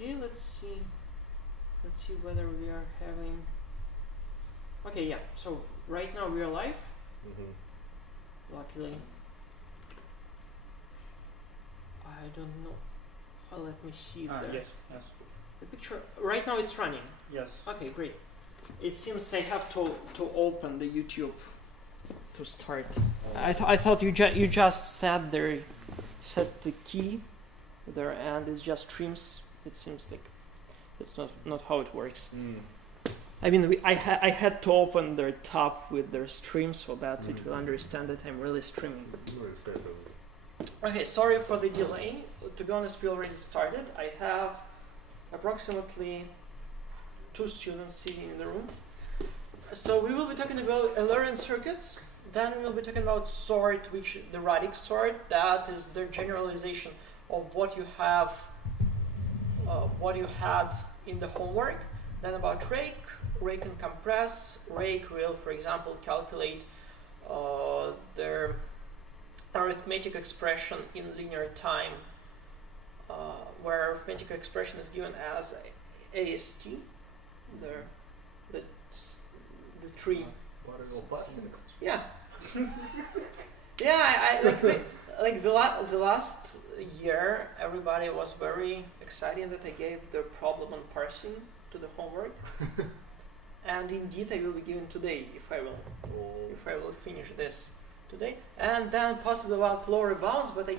Okay, let's see. Let's see whether we are having. Okay, yeah. So right now we are live. Luckily, I don't know. Let me see there. Yes, yes. The picture right now it's running. Yes. Okay, great. It seems I have to open the YouTube to start. I thought you just set the key there and it just streams. It seems like it's not how it works. I mean, I had to open their tab with their stream so that it will understand that I'm really streaming. Okay, sorry for the delay. To be honest, we already started. I have approximately 2 students sitting in the room. So we will be talking about Eulerian circuits. Then we will be talking about sort, which the Radix sort. That is the generalization of what you have, what you had in the homework. Then about Rake-compress. Rake will, for example, calculate their arithmetic expression in linear time, where arithmetic expression is given as AST, the tree. Yeah. Yeah, I like the last year, everybody was very excited that I gave the problem on parsing to the homework. And indeed, I will be given today if I will finish this today, and then possibly about lower bounds, but I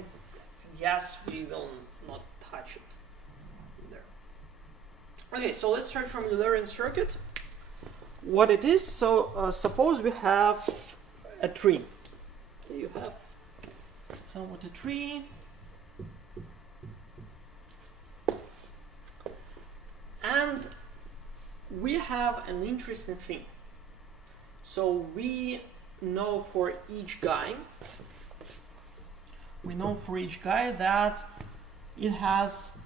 guess we will not touch it there. Okay, so let's start from Eulerian circuit. What it is, so suppose we have a tree. Okay, you have somewhat a tree. And we have an interesting thing. So we know for each guy that it has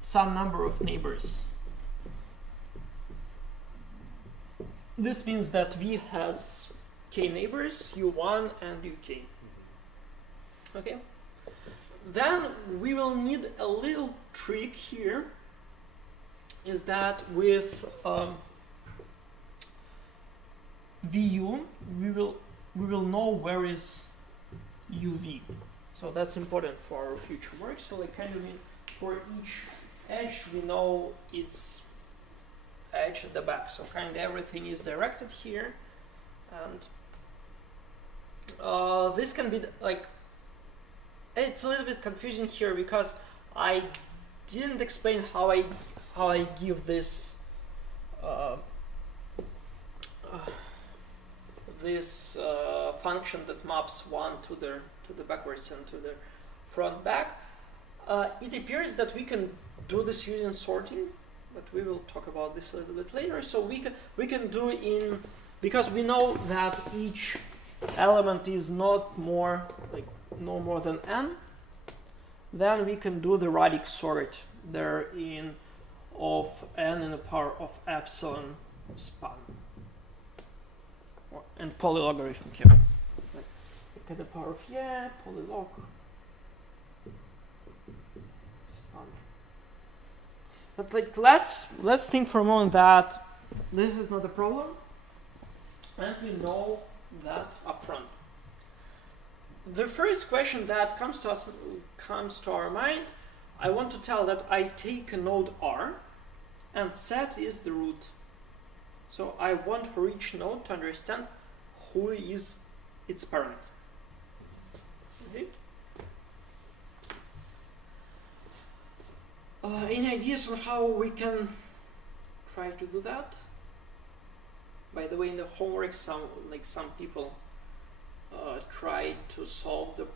some number of neighbors. This means that V has k neighbors, U1 and UK. Okay? Then we will need a little trick here, is that with VU, we will know where is UV. So that's important for our future work. So like kind of for each edge, we know its edge at the back. So kind of everything is directed here, and this can be like, it's a little bit confusing here because I didn't explain how I give this function that maps one to the backwards and to the front back. It appears that we can do this using sorting, but we will talk about this a little bit later. So we can do because we know that each element is no more than n. Then we can do the Radix sort there of n in the power of epsilon span. And polylogarithm here. Look at the power of polylog span. But like let's think for a moment that this is not a problem, and we know that up front. The first question that comes to our mind, I want to tell that I take a node R and set is the root. So I want for each node to understand who is its parent. Okay. Any ideas on how we can try to do that? By the way, in the homework, some people tried to solve the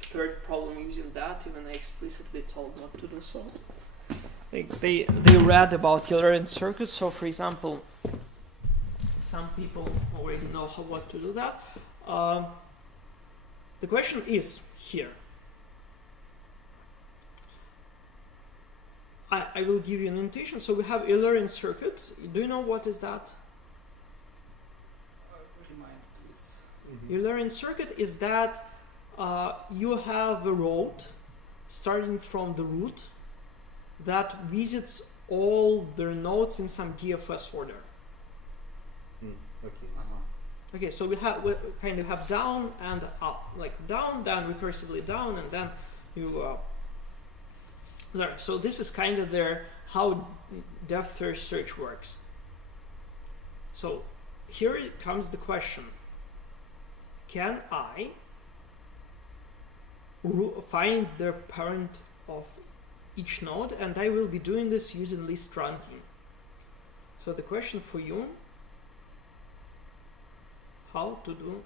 third problem using that. Even I explicitly told not to do so. They read about Eulerian circuits. So, for example, some people already know what to do that. The question is here. I will give you an intuition. So we have Eulerian circuits. Do you know what is that? Remind, please. Eulerian circuit is that you have a road starting from the root that visits all their nodes in some DFS order. Okay. Okay, so we kind of have down and up, like down, then recursively down, and then you there. So this is kind of how depth first search works. So here comes the question: can I find the parent of each node? And I will be doing this using list ranking. So the question for you: how to build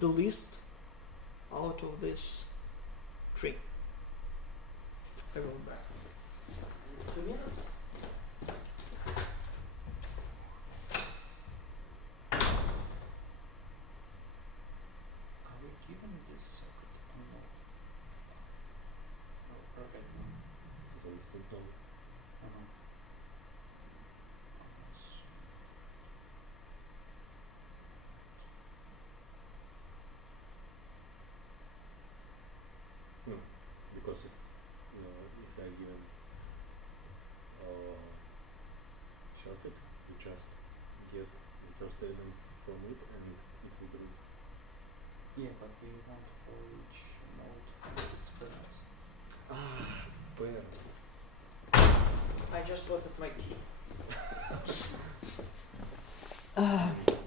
the list out of this tree. I will be back. 2 minutes. Are we given this circuit or not? Oh, perfect. So it's still done. Because if I given shortcut, you just get the first element from it and it will do it. Yeah, but we want for each node from its parent. Where? I just wanted my tea.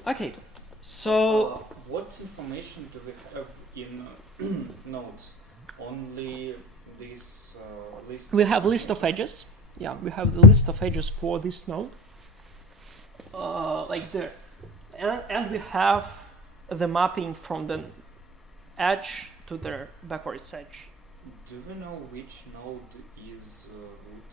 Okay, so What information do we have in nodes? Only this list? we have list of edges. Yeah, we have the list of edges for this node. Like there, and we have the mapping from the edge to the backwards edge. Do we know which node is root?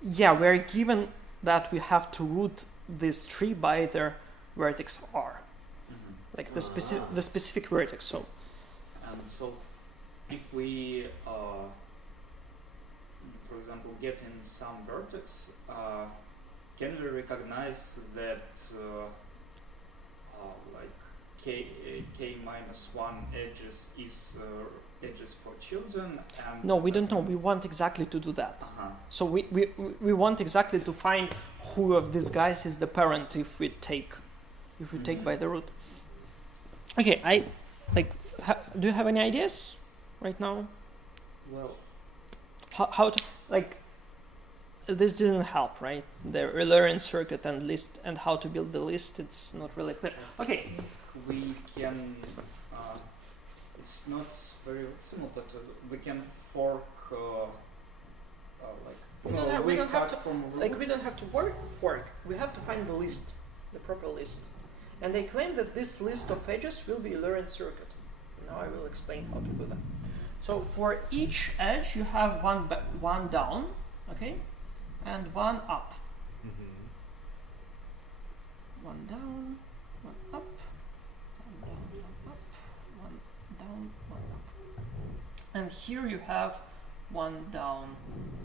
Yeah, we're given that we have to root this tree by their vertex R, like the specific vertex. So, and so if we, for example, get in some vertex, can we recognize that like k minus 1 edges is edges for children? And no, we don't know. We want exactly to do that. So we want exactly to find who of these guys is the parent if we take by the root. Okay, do you have any ideas right now? Well, How to, like, this didn't help, right? The Eulerian circuit and list and how to build the list, it's not really clear. Okay. we can, it's not very optimal, but we can fork We don't have to fork. We have to find the list, the proper list. And they claim that this list of edges will be Eulerian circuit. Now I will explain how to do that. So for each edge you have one down, okay, and one up. One down, one up, one down, one up, one down, one up. And here you have one down,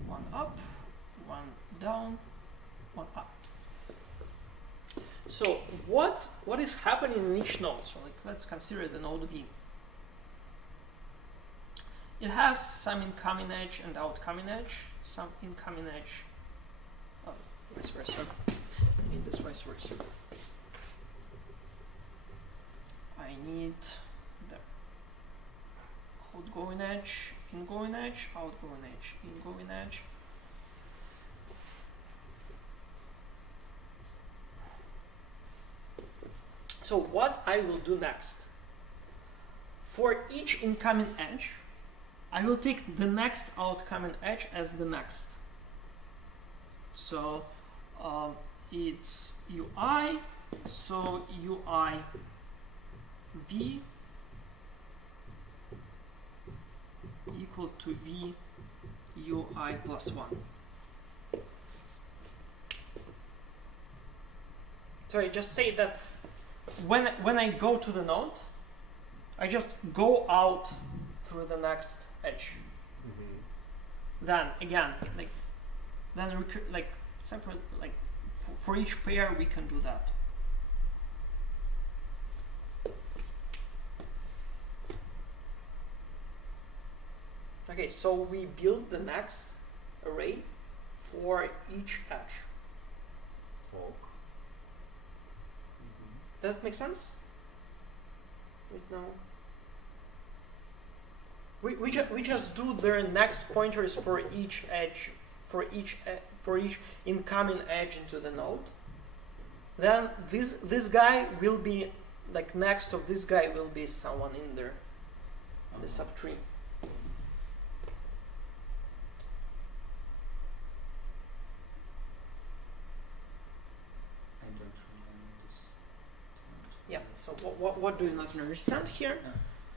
one up, one down, one up. So what is happening in each node? So let's consider the node V. It has some incoming edge and outcoming edge, some incoming edge. Oh, vice versa. I need this vice versa. I need the outgoing edge, ingoing edge, outgoing edge, ingoing edge. So what I will do next, for each incoming edge, I will take the next outcoming edge as the next. So it's UI, so UI V equal to V UI plus 1. So I just say that when I go to the node, I just go out through the next edge. Then again, separate, for each pair we can do that. Okay, so we build the next array for each edge. Ok. Does it make sense? Wait, no. We just do their next pointers for each edge, for each incoming edge into the node. Then this guy will be like next of this guy will be someone in there, the subtree. I don't really understand. Yeah. So what do you not understand here?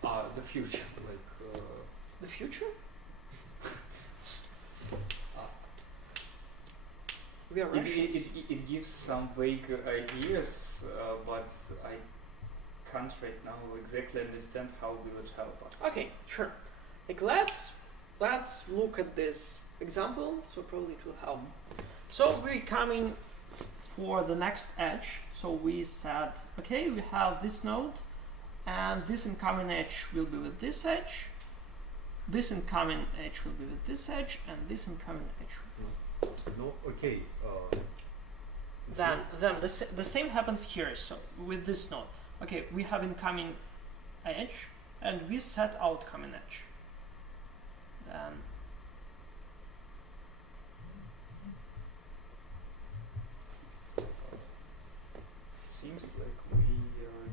The future, like. The future? We are Russians. It gives some vague ideas, but I can't right now exactly understand how will it help us. Okay, sure. Like let's look at this example. So probably it will help. So we're coming for the next edge. So we said, okay, we have this node, and this incoming edge will be with this edge. This incoming edge will be with this edge, and this incoming edge will be. No, okay. Then the same happens here. So with this node, okay, we have incoming edge, and we set outcoming edge. Then Seems like we are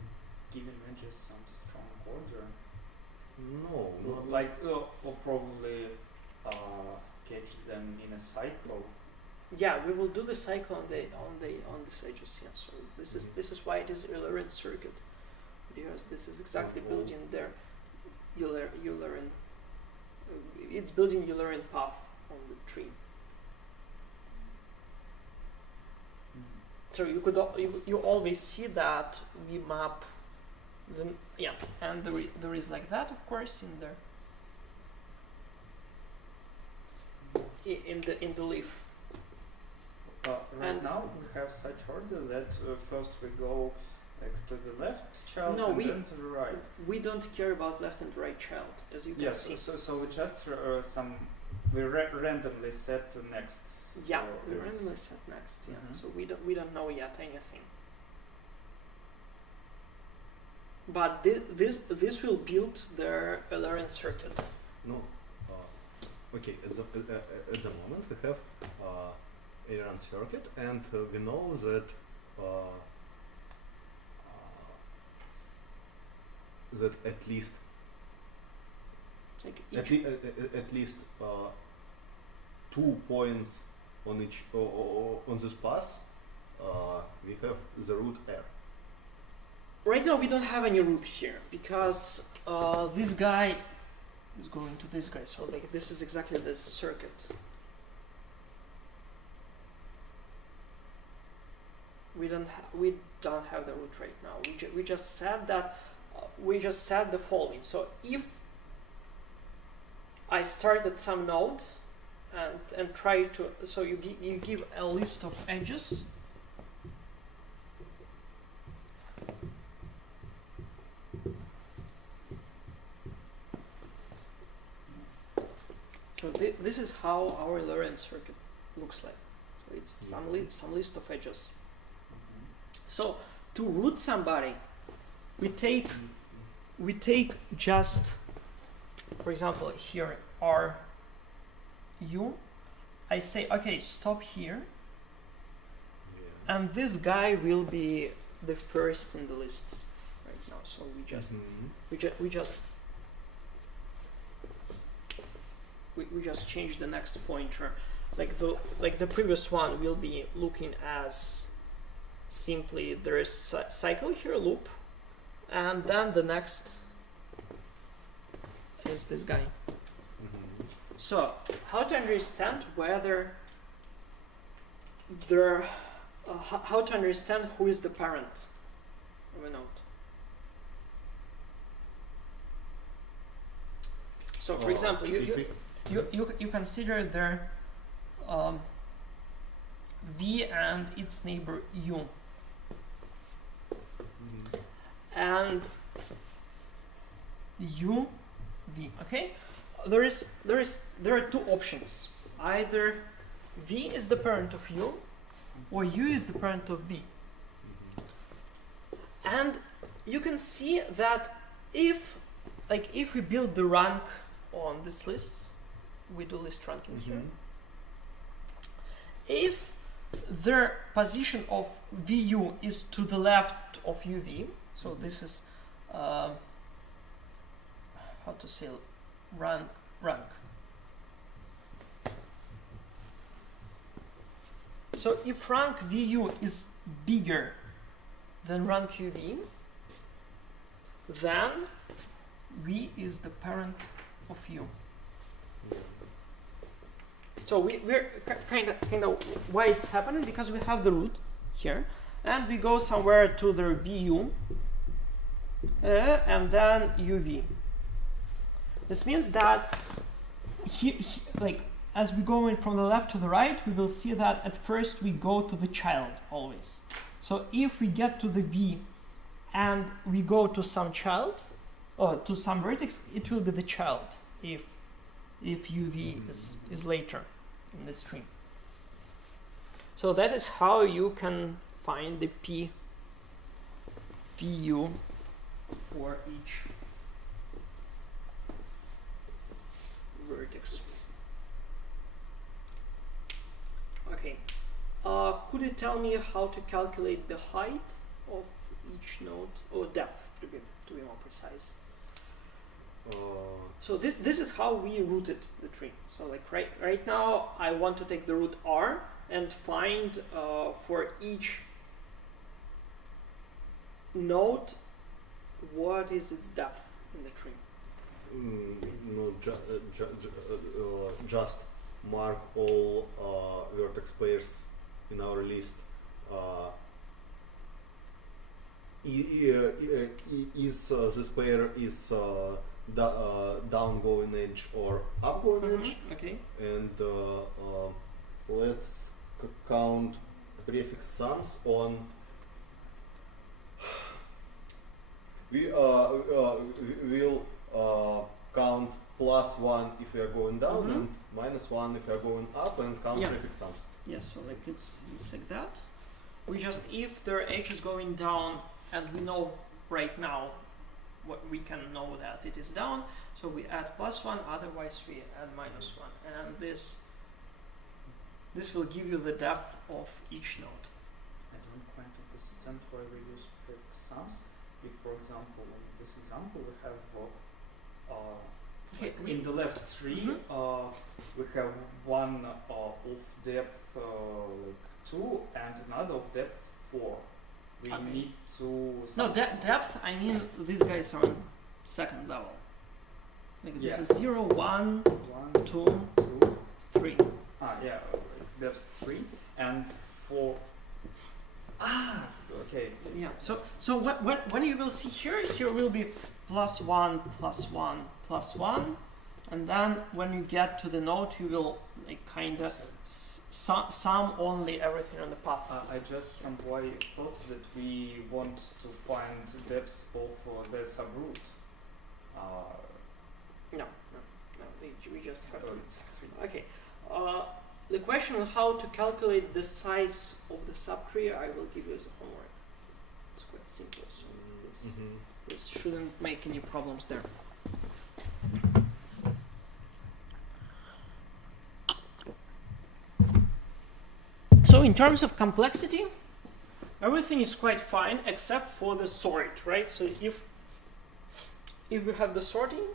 giving edges some strong order. No, not Like, or probably catch them in a cycle. yeah, we will do the cycle on the edges. Yeah. So this is why it is Eulerian circuit, because this is exactly building their Eulerian. It's building Eulerian path on the tree. So you always see that we map the and there is like that, of course, in there in the leaf. Right And- now we have such order that first we go like to the left child No, and we- then to the right. We don't care about left and right child, as you can Yes, see. so we just we randomly set the next. Yeah, for we this. randomly set next. Yeah, Mhm. so we don't know yet anything. But this will build their Eulerian circuit. no. Okay, at the moment we have Eulerian circuit, and we know that that at least Like at, each, at least 2 points on each on this path we have the root R. right now we don't have any root here because this guy is going to this guy. So like this is exactly the circuit. We don't have the root right now. We just said that we just said the following. So if I start at some node and try to, so you give a list of edges. So this is how our Eulerian circuit looks like. So it's some list of edges. So to root somebody, we take just, for example, here R U. I say, okay, stop here, Yeah. and this guy will be the first in the list right now. So we just change the next pointer. Like the previous one will be looking as simply there is cycle here, loop, and then the next is this guy. So how to understand whether there how to understand who is the parent of a node. So for example, you consider their V and its neighbor U, and U V. Okay, there are two options. Either V is the parent of U, or U is the parent of V. And you can see that if we build the rank on this list, we do list ranking here. If the position of VU is to the left of UV, so this is how to say rank. So if rank VU is bigger than rank UV, then V is the parent of U. So we're kind of why it's happening, because we have the root here, and we go somewhere to the VU, and then UV. This means that like as we go in from the left to the right, we will see that at first we go to the child always. So if we get to the V and we go to some child, or to some vertex, it will be the child if UV is later in the stream. So that is how you can find the PU for each vertex. Okay. Could you tell me how to calculate the height of each node, or depth to be more precise? So this is how we routed the tree. So like right now I want to take the root R and find for each node what is its depth in the tree. No, just mark all vertex pairs in our list. Is this pair is down going edge or up going edge? Okay. And let's count prefix sums on. We will count +1 if we are going down and -1 if we are going up, and count prefix sums. Yes, so like it's like that. We just, if their edge is going down, and we know right now what we can know that it is down, so we add +1, otherwise we add -1, and this will give you the depth of each node. I don't quite understand why we use prefix sums. If, for example, in this example, we have Okay, in the left tree, we have one of depth like 2 and another of depth 4. We need to. No, depth. I mean, these guys are on second level. Like this is 0, 1, 2, 3. Yeah, depth 3 and 4. Okay. Yeah. So when you will see here will be +1, +1, +1, and then when you get to the node, you will like kind of sum only everything on the path. I just somehow thought that we want to find depth of the subroot. No, we just have to. Okay. The question on how to calculate the size of the subtree, I will give you as a homework. It's quite simple, so this shouldn't make any problems there. So in terms of complexity, everything is quite fine except for the sort, right? So if we have the sorting,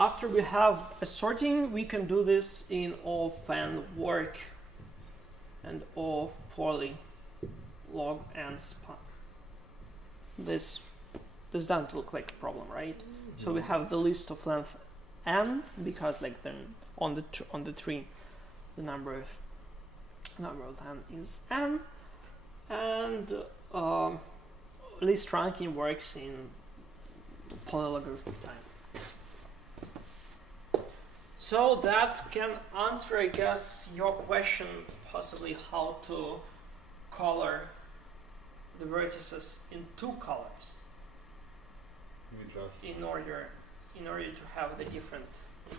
after we have a sorting, we can do this in of and work and of poly log and span. This doesn't look like a problem, right? So we have the list of length n, because like then on the tree the number of n is n, and list ranking works in polylogarithmic time. So that can answer, I guess, your question, possibly how to color the vertices in 2 colors We just in order in order to have the different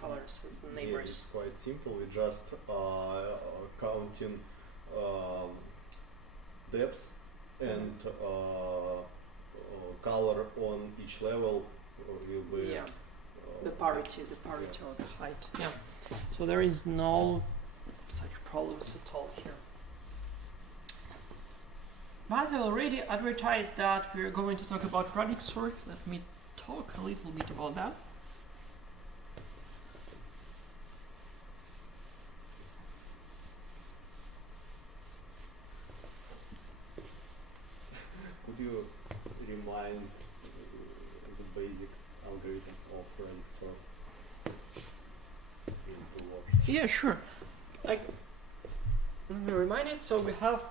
colors as the Yeah, neighbors. it's quite simple. We just counting depth and color on each level will be Yeah, the parity of the height. Yeah. So there is no such problems at all here. But I already advertised that we're going to talk about Radix sort. Let me talk a little bit about that. Could you remind the basic algorithm of Radix sort? Into what? Yeah, sure. Like, let me remind it. So we have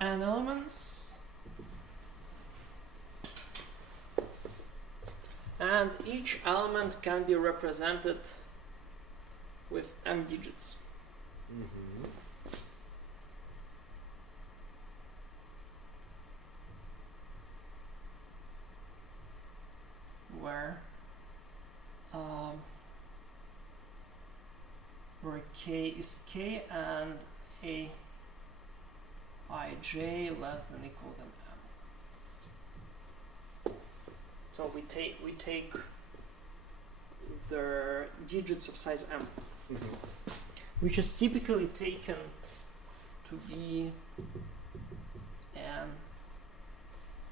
n elements, and each element can be represented with m digits. Mm-hmm. Where k is k and a ij less than equal than m. So we take the digits of size m, Mm-hmm. which is typically taken to be n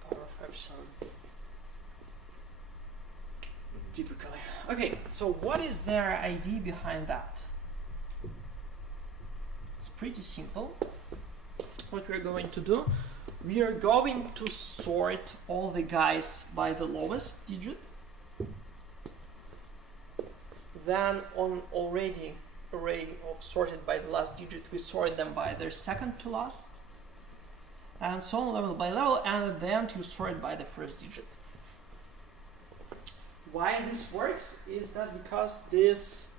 power of epsilon. Typically. Okay, so what is their idea behind that? It's pretty simple. What we're going to do, we are going to sort all the guys by the lowest digit. Then on already array of sorted by the last digit, we sort them by their second to last. And so on level by level, and at the end you sort by the first digit. Why this works is that because this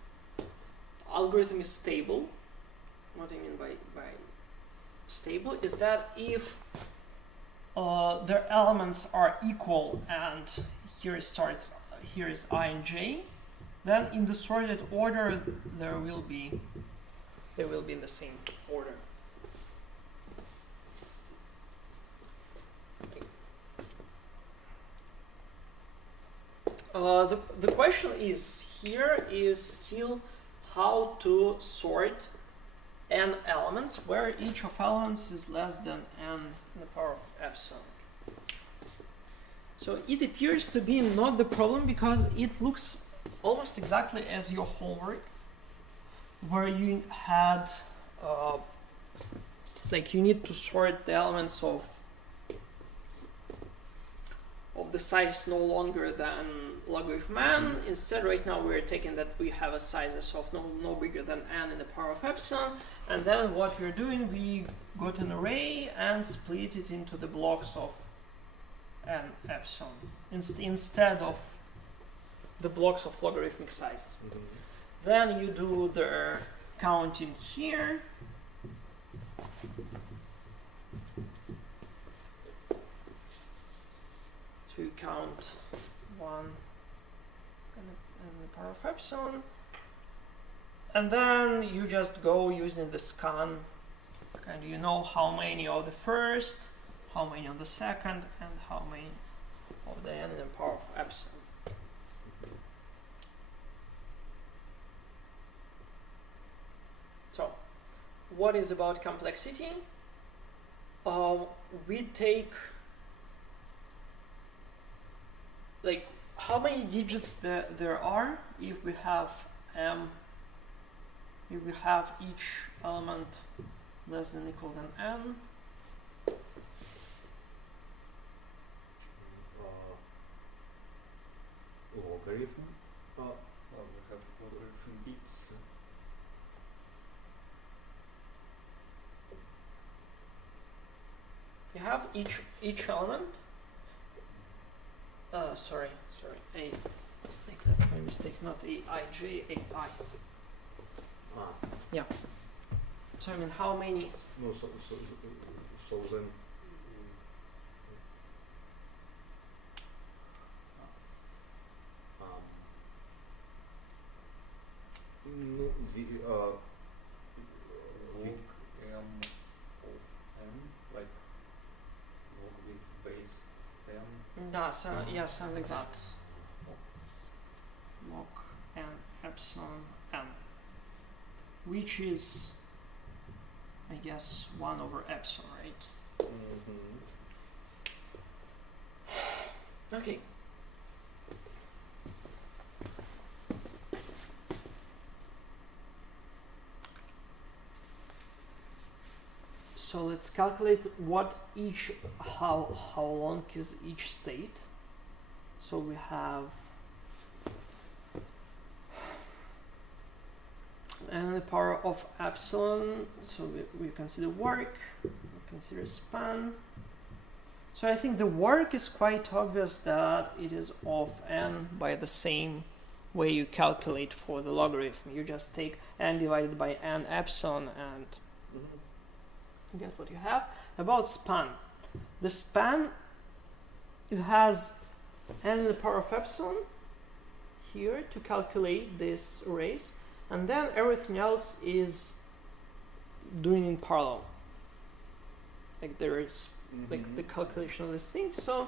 algorithm is stable. What I mean by stable is that if their elements are equal and here is I and j, then in the sorted order they will be in the same order. The question is still how to sort n elements where each of elements is less than n in the power of epsilon. So it appears to be not the problem because it looks almost exactly as your homework, where you had like you need to sort the elements of the size no longer than logarithm n. Instead, right now we're taking that we have a sizes of no bigger than n in the power of epsilon, and then what we're doing, we got an array and split it into the blocks of n epsilon instead of the blocks of logarithmic size. Mm-hmm. Then you do the counting here. So you count 1 in the power of epsilon, and then you just go using the scan, and you know how many of the first, how many of the second, and how many of the n in the power of epsilon. So, what is about complexity? We take like how many digits there are if we have each element less than equal than n. Logarithm. Well, we have logarithm bits. You have each element. Sorry, I make that my mistake. Not a I, J, a I. Ah. Yeah. So I mean, how many? No, so then. No, Log m of n, like log with base of n. Yeah, so yeah, something like that. Log n epsilon n, which is, I guess, 1 over epsilon, right? Okay. So let's calculate what each, how long is each state. So we have n to the power of epsilon, so we consider work, we consider span. So I think the work is quite obvious that it is of n by the same way you calculate for the logarithm. You just take n divided by n epsilon and get what you have. About span. The span, it has n to the power of epsilon here to calculate this arrays, and then everything else is doing in parallel. Like there is like the calculation of this thing. So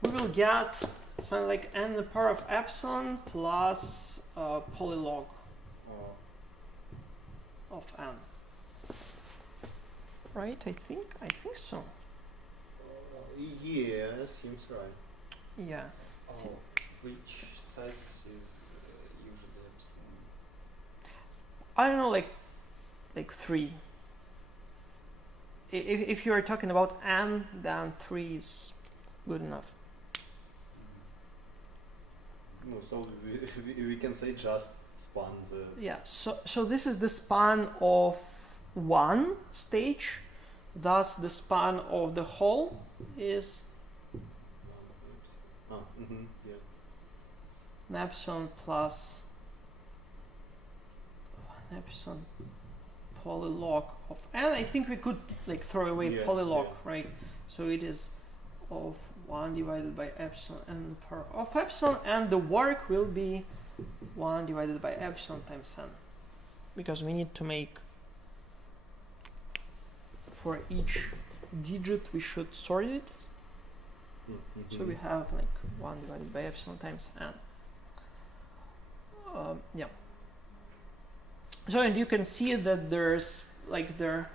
we will get something like n to the power of epsilon plus polylog of n. Right? I think so. Yeah, seems right. Yeah. Which sizes is usually epsilon? I don't know, like 3. If you are talking about n, then 3 is good enough. No, so we can say just span the. Yeah. So this is the span of one stage. Thus, the span of the whole is Yeah. an epsilon plus an epsilon polylog of, and I think we could like throw away polylog, right? So it is of 1 divided by epsilon and the power of epsilon, and the work will be 1 divided by epsilon times n, because we need to make, for each digit we should sort it. So we have like 1 divided by epsilon times n. Yeah. So and you can see that there's like the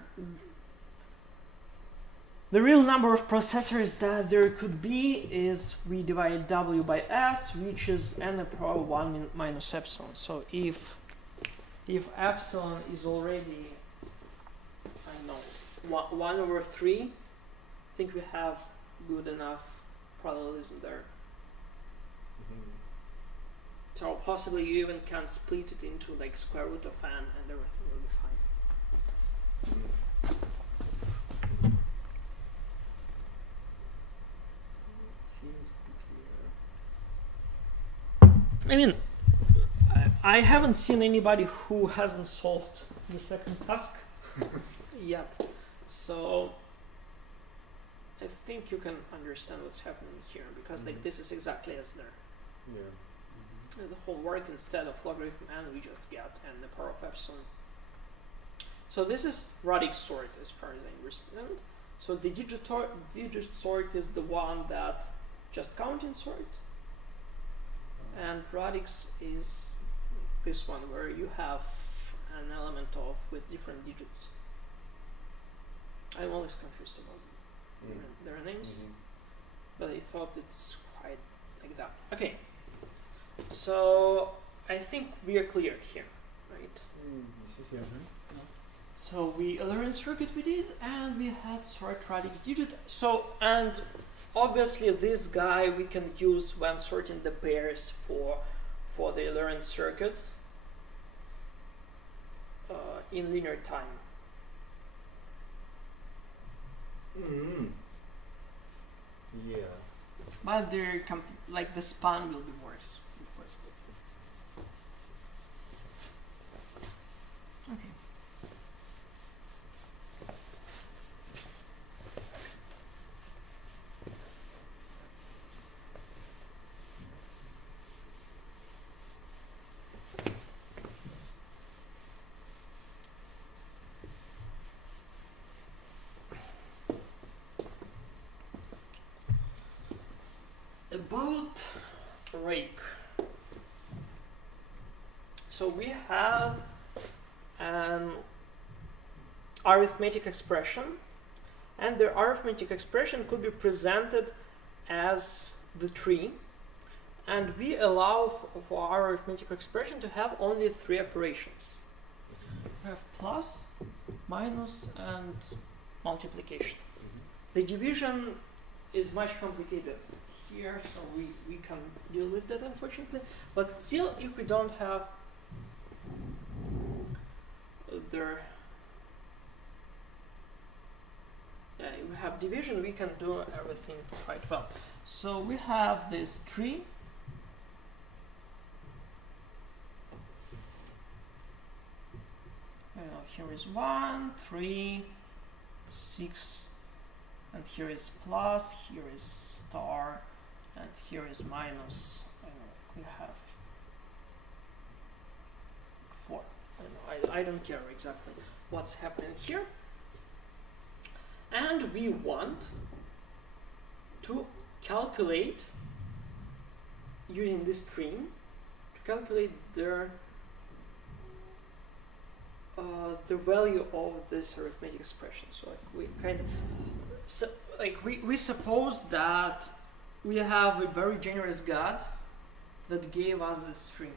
real number of processors that there could be is we divide w by s, which is n to the power 1 minus epsilon. So if epsilon is already, I don't know, 1 over 3, I think we have good enough parallelism there. So possibly you even can split it into like square root of n and everything will be fine. Seems to be clear. I mean, I haven't seen anybody who hasn't solved the second task yet. So I think you can understand what's happening here, because like this is exactly as there. Yeah. The whole work, instead of logarithm n, we just get n to the power of epsilon. So this is Radix sort as far as I understand. So the digit sort is the one that just counting sort, and Radix is this one where you have an element of with different digits. I'm always confused about their names, but I thought it's quite like that. Okay. So I think we are clear here, right? So we Eulerian circuit we did, and we had sort Radix digit. So, and obviously this guy we can use when sorting the pairs for the Eulerian circuit in linear time. Yeah. But they're like the span will be worse. Okay. about Rake? So we have an arithmetic expression, and the arithmetic expression could be presented as the tree, and we allow for our arithmetic expression to have only 3 operations. We have plus, minus, and multiplication. The division is much complicated here, so we can deal with that, unfortunately. But still, if we don't have if we have division, we can do everything quite well. So we have this tree. Here is 1, 3, 6, and here is plus, here is star, and here is minus. We have 4. I don't care exactly what's happening here. And we want to calculate, using this string, to calculate the value of this arithmetic expression. So we suppose that we have a very generous God that gave us this string.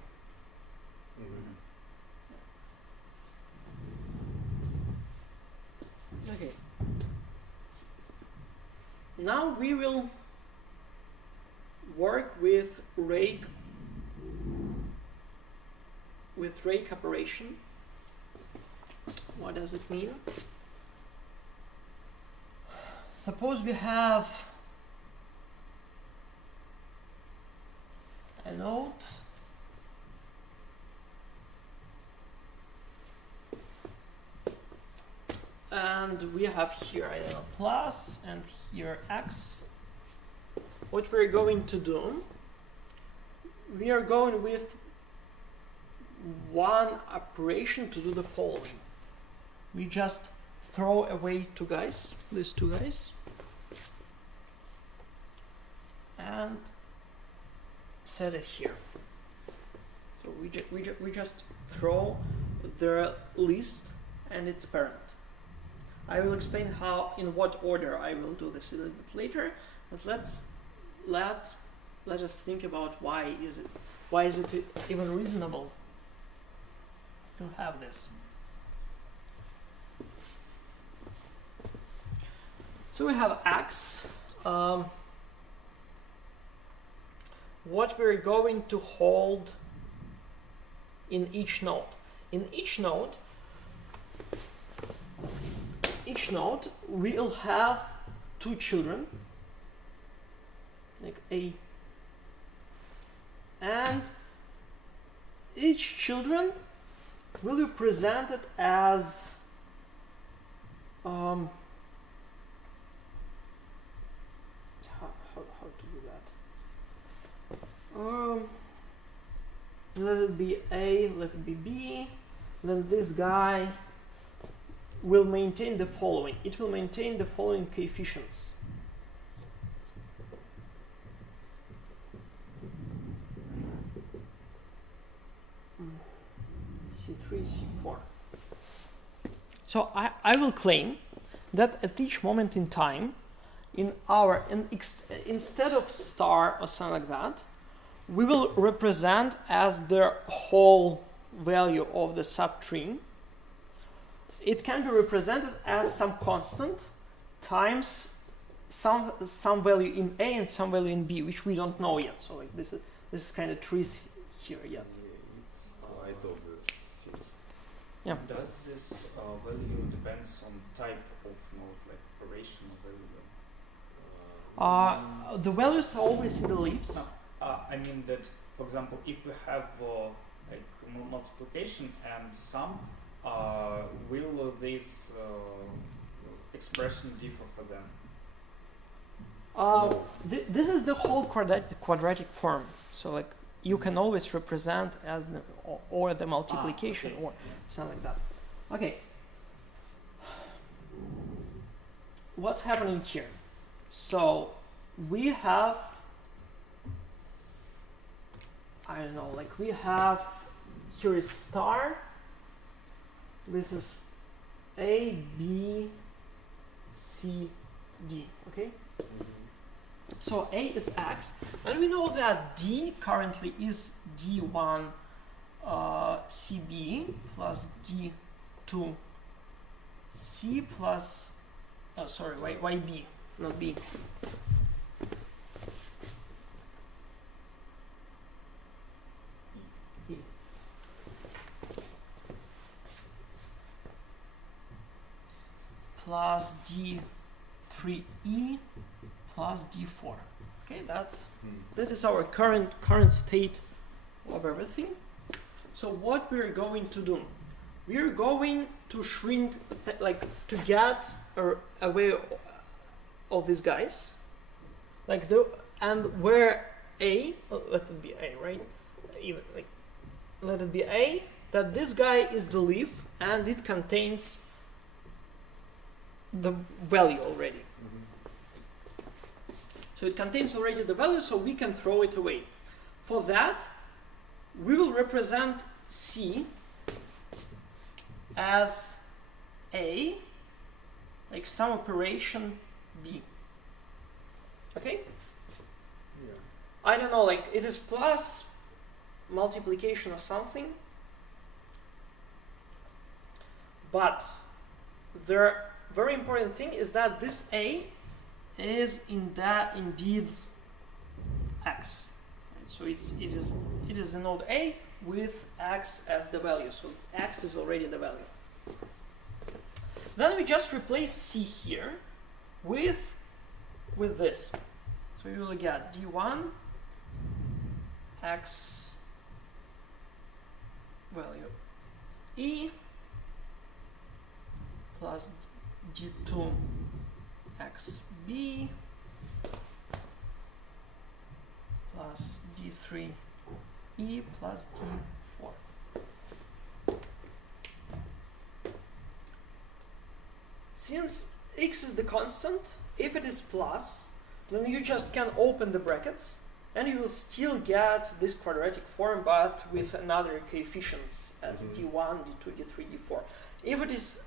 Okay. Now we will work with Rake operation. What does it mean? Suppose we have a node and we have here, I don't know, plus and here x. What we're going to do, we are going with one operation to do the following. We just throw away these two guys, and set it here. So we just throw the list and its parent. I will explain in what order I will do this a little bit later, but let us think about why is it even reasonable to have this. So we have x. What we're going to hold in each node. In each node we'll have 2 children, like A, and each children will be presented as how to do that? Let it be A, let it be B, then this guy will maintain the following. It will maintain the following coefficients. C3, C4. So I will claim that at each moment in time, instead of star or something like that, we will represent as the whole value of the subtree. It can be represented as some constant times some value in A and some value in B, which we don't know yet. So like this is kind of trees here yet. Quite obvious. Yeah. Does this value depends on type of node, like operation value? The values are always in the leaves. No, I mean that, for example, if we have like multiplication and sum, will this expression differ for them? This is the whole quadratic form. So like you can always represent as or the multiplication or something like that. Okay. What's happening here? So we have I don't know, like we have, here is star, this is A, B, C, D, okay? So A is X, and we know that D currently is D1 CB plus D2 C plus, sorry, YB, not B. E. Plus D3E plus D4. Okay, that is our current state of everything. So what we're going to do? We're going to shrink, like to get away of these guys, like and where A, let it be A, right? Even like let it be A, that this guy is the leaf and it contains the value already. So it contains already the value, so we can throw it away. For that, we will represent C as A, like some operation B. Okay? Yeah. I don't know, like it is plus multiplication or something. But the very important thing is that this A is indeed X. Right? So it is a node A with X as the value. So X is already the value. Then we just replace C here with this. So you will get D1 X value E plus D2 XB plus D3E plus D4. Since X is the constant, if it is plus, then you just can open the brackets and you will still get this quadratic form but with another coefficients as D1, D2, D3, D4. If it is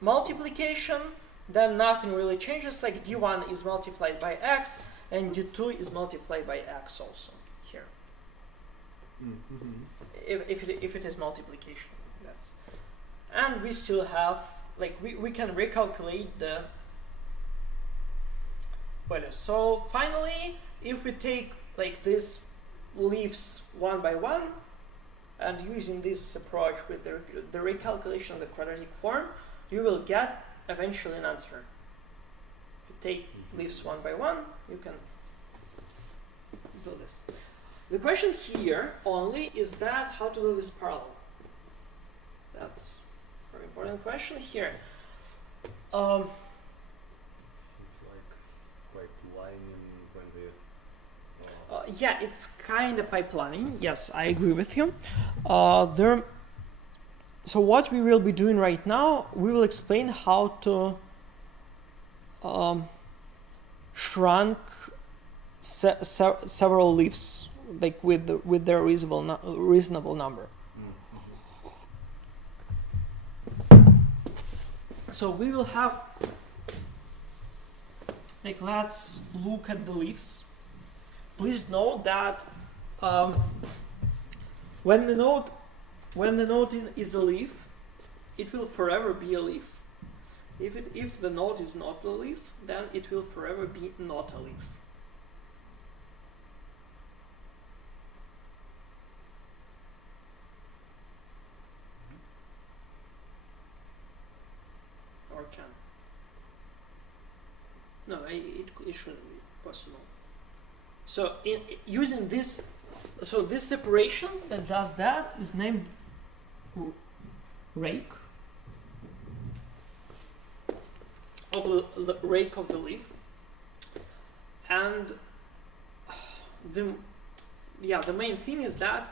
multiplication, then nothing really changes, like D1 is multiplied by X and D2 is multiplied by X also here. If it is multiplication. And we still have, like we can recalculate the value. So finally, if we take like these leaves one by one and using this approach with the recalculation of the quadratic form, you will get eventually an answer. If you take leaves one by one, you can do this. The question here only is that how to do this parallel. That's a very important question here. Seems like pipelining when we. Yeah, it's kind of pipelining. Yes, I agree with you. So what we will be doing right now, we will explain how to shrunk several leaves, like with their reasonable number. So we will have, like, let's look at the leaves. Please note that when the node is a leaf, it will forever be a leaf. If the node is not a leaf, then it will forever be not a leaf. Or can. No, it shouldn't be possible. So using this, so this separation that does that is named rake, of the rake of the leaf, and the main thing is that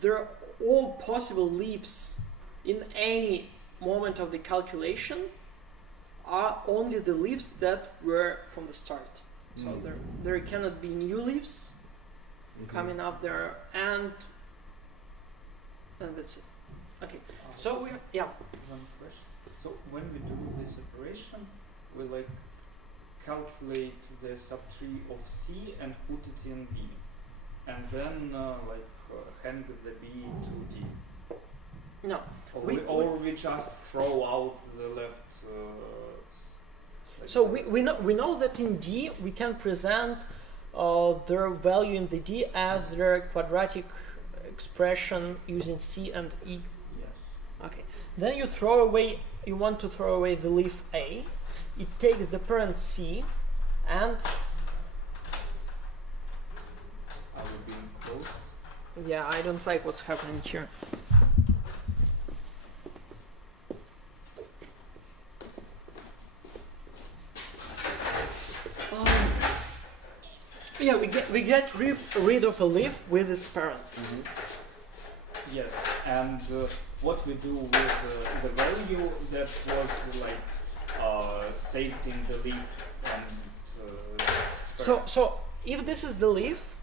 there are all possible leaves in any moment of the calculation are only the leaves that were from the start. So there cannot be new leaves coming up there, and that's it. Okay. So we One question. So when we do this operation, we like calculate the subtree of C and put it in B, and then hang the B to D. No. Or we just throw out the left. So we know that in D we can present their value in the D as their quadratic expression using C and E. Yes. Okay. Then you want to throw away the leaf A. It takes the parent C and Are we being closed? yeah, I don't like what's happening here. Yeah, we get rid of a leaf with its parent. Yes, and what we do with the value that was like saved in the leaf and So if this is the leaf,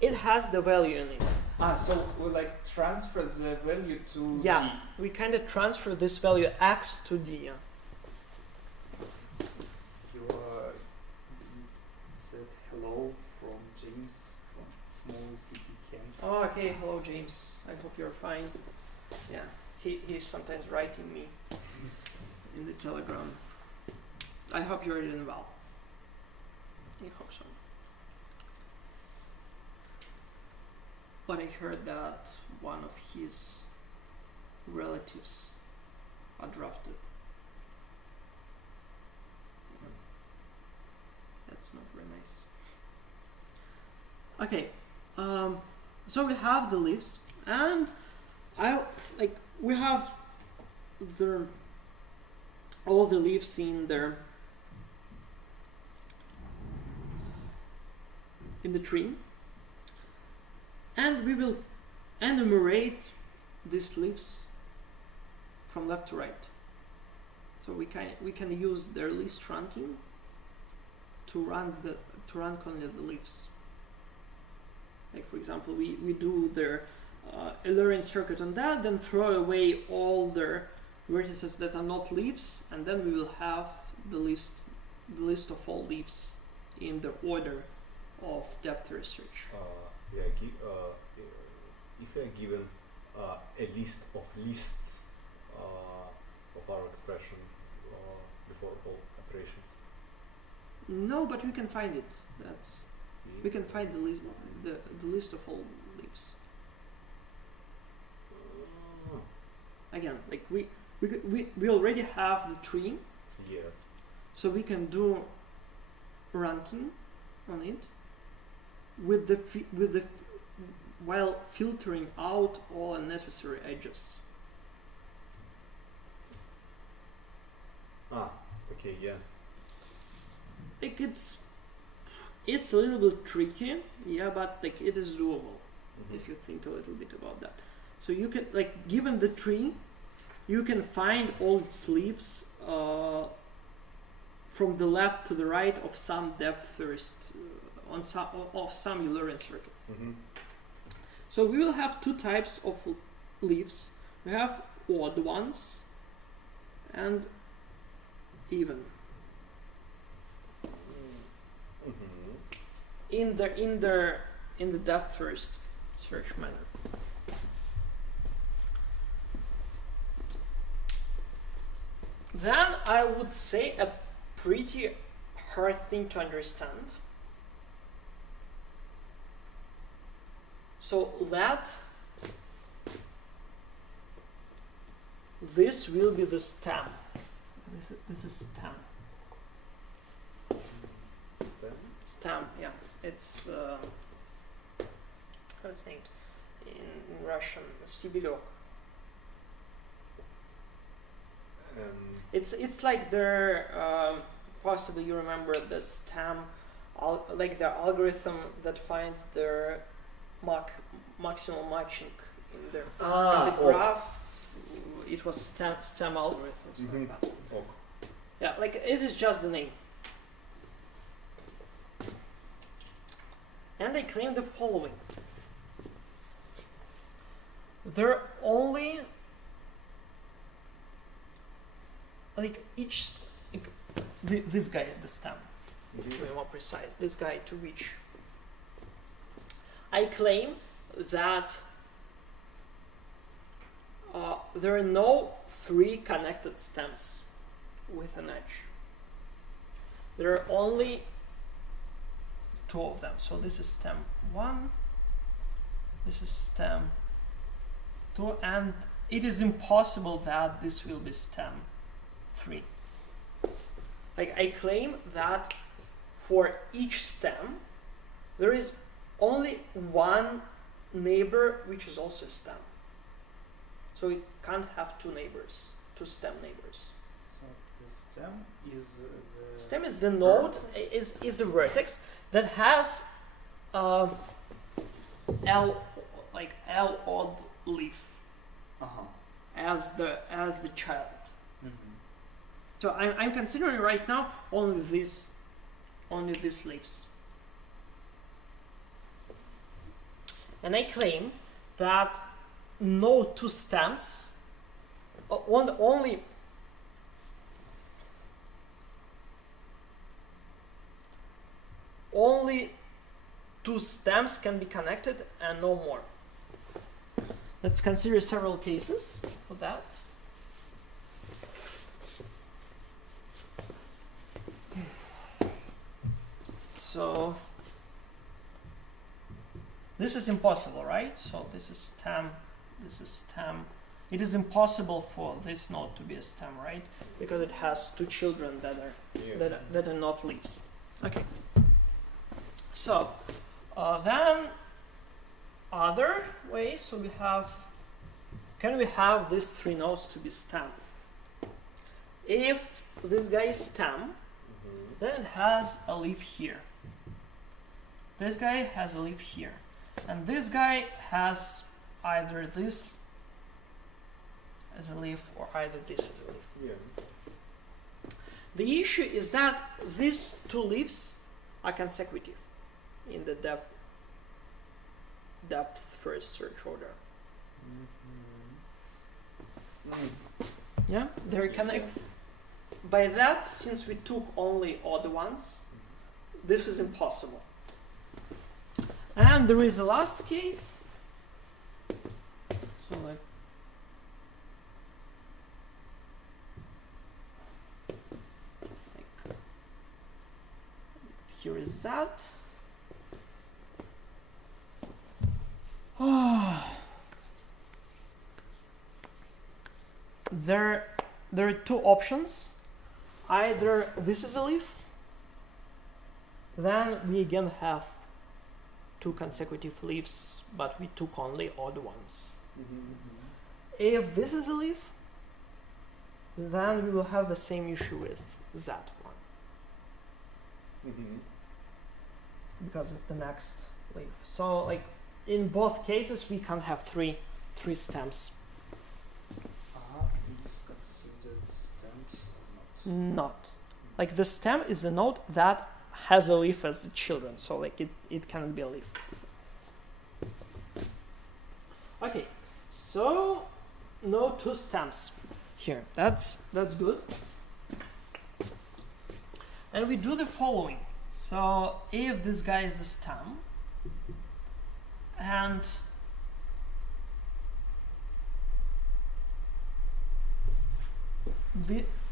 it has the value in it. so we like transfer the value to Yeah, D. we kind of transfer this value x to D. Yeah. You said hello from James from Small City Camp. Oh, okay. Hello, James. I hope you're fine. Yeah, he's sometimes writing me in the Telegram. I hope you're doing well. I hope so. But I heard that one of his relatives are drafted. That's not very nice. Okay, so we have the leaves, and we have all the leaves in there in the tree, and we will enumerate these leaves from left to right. So we can use their list ranking to rank only the leaves. Like for example, we do their Eulerian circuit on that, then throw away all their vertices that are not leaves, and then we will have the list of all leaves in the order of depth research. If you are given a list of lists of our expression before all operations. No, but we can find it. We can find the list of all leaves. Again, like we already have the tree. Yes. So we can do ranking on it with the while filtering out all unnecessary edges. Okay, yeah. Like it's a little bit tricky, yeah, but like it is doable if you think a little bit about that. So you can, like, given the tree, you can find all its leaves from the left to the right of some depth first of some Eulerian circuit. So we will have two types of leaves. We have odd ones and even. In the depth first search manner. Then I would say a pretty hard thing to understand. So this will be the stem. This is stem. Stem, yeah. It's how it's named in Russian, stebelek. It's like their possibly you remember the stem, like the algorithm that finds their maximal matching in the graph. It was stem algorithms like that. Yeah, like it is just the name. and I claim the following. There are only like each this guy is the stem, to be more precise, this guy to reach. I claim that there are no 3 connected stems with an edge. There are only 2 of them. So this is stem 1, this is stem 2, and it is impossible that this will be stem 3. Like, I claim that for each stem there is only one neighbor which is also a stem. So it can't have 2 neighbors, 2 stem neighbors. So the stem is the Stem is the node, is a vertex that has L odd leaf as the child. So I'm considering right now only these leaves, and I claim that no 2 stems, only 2 stems can be connected and no more. Let's consider several cases for that. So this is impossible, right? So this is stem, this is stem. It is impossible for this node to be a stem, right? Because it has 2 children that are not leaves. Okay. So then other ways. So we have, can we have these 3 nodes to be stem? If this guy is stem, then it has a leaf here. This guy has a leaf here, and this guy has either this as a leaf or either this as a leaf. Yeah. The issue is that these 2 leaves are consecutive in the depth first search order. Yeah, they're connected. By that, since we took only odd ones, this is impossible. And there is a last case. So like here is that. There are 2 options. Either this is a leaf, then we again have 2 consecutive leaves, but we took only odd ones. If this is a leaf, then we will have the same issue with that one. Because it's the next leaf. So like in both cases we can't have three stems. Is considered stems or not? Not. Like the stem is a node that has a leaf as the children, so like it cannot be a leaf. Okay, so no 2 stems here. That's good. And we do the following. So if this guy is the stem, and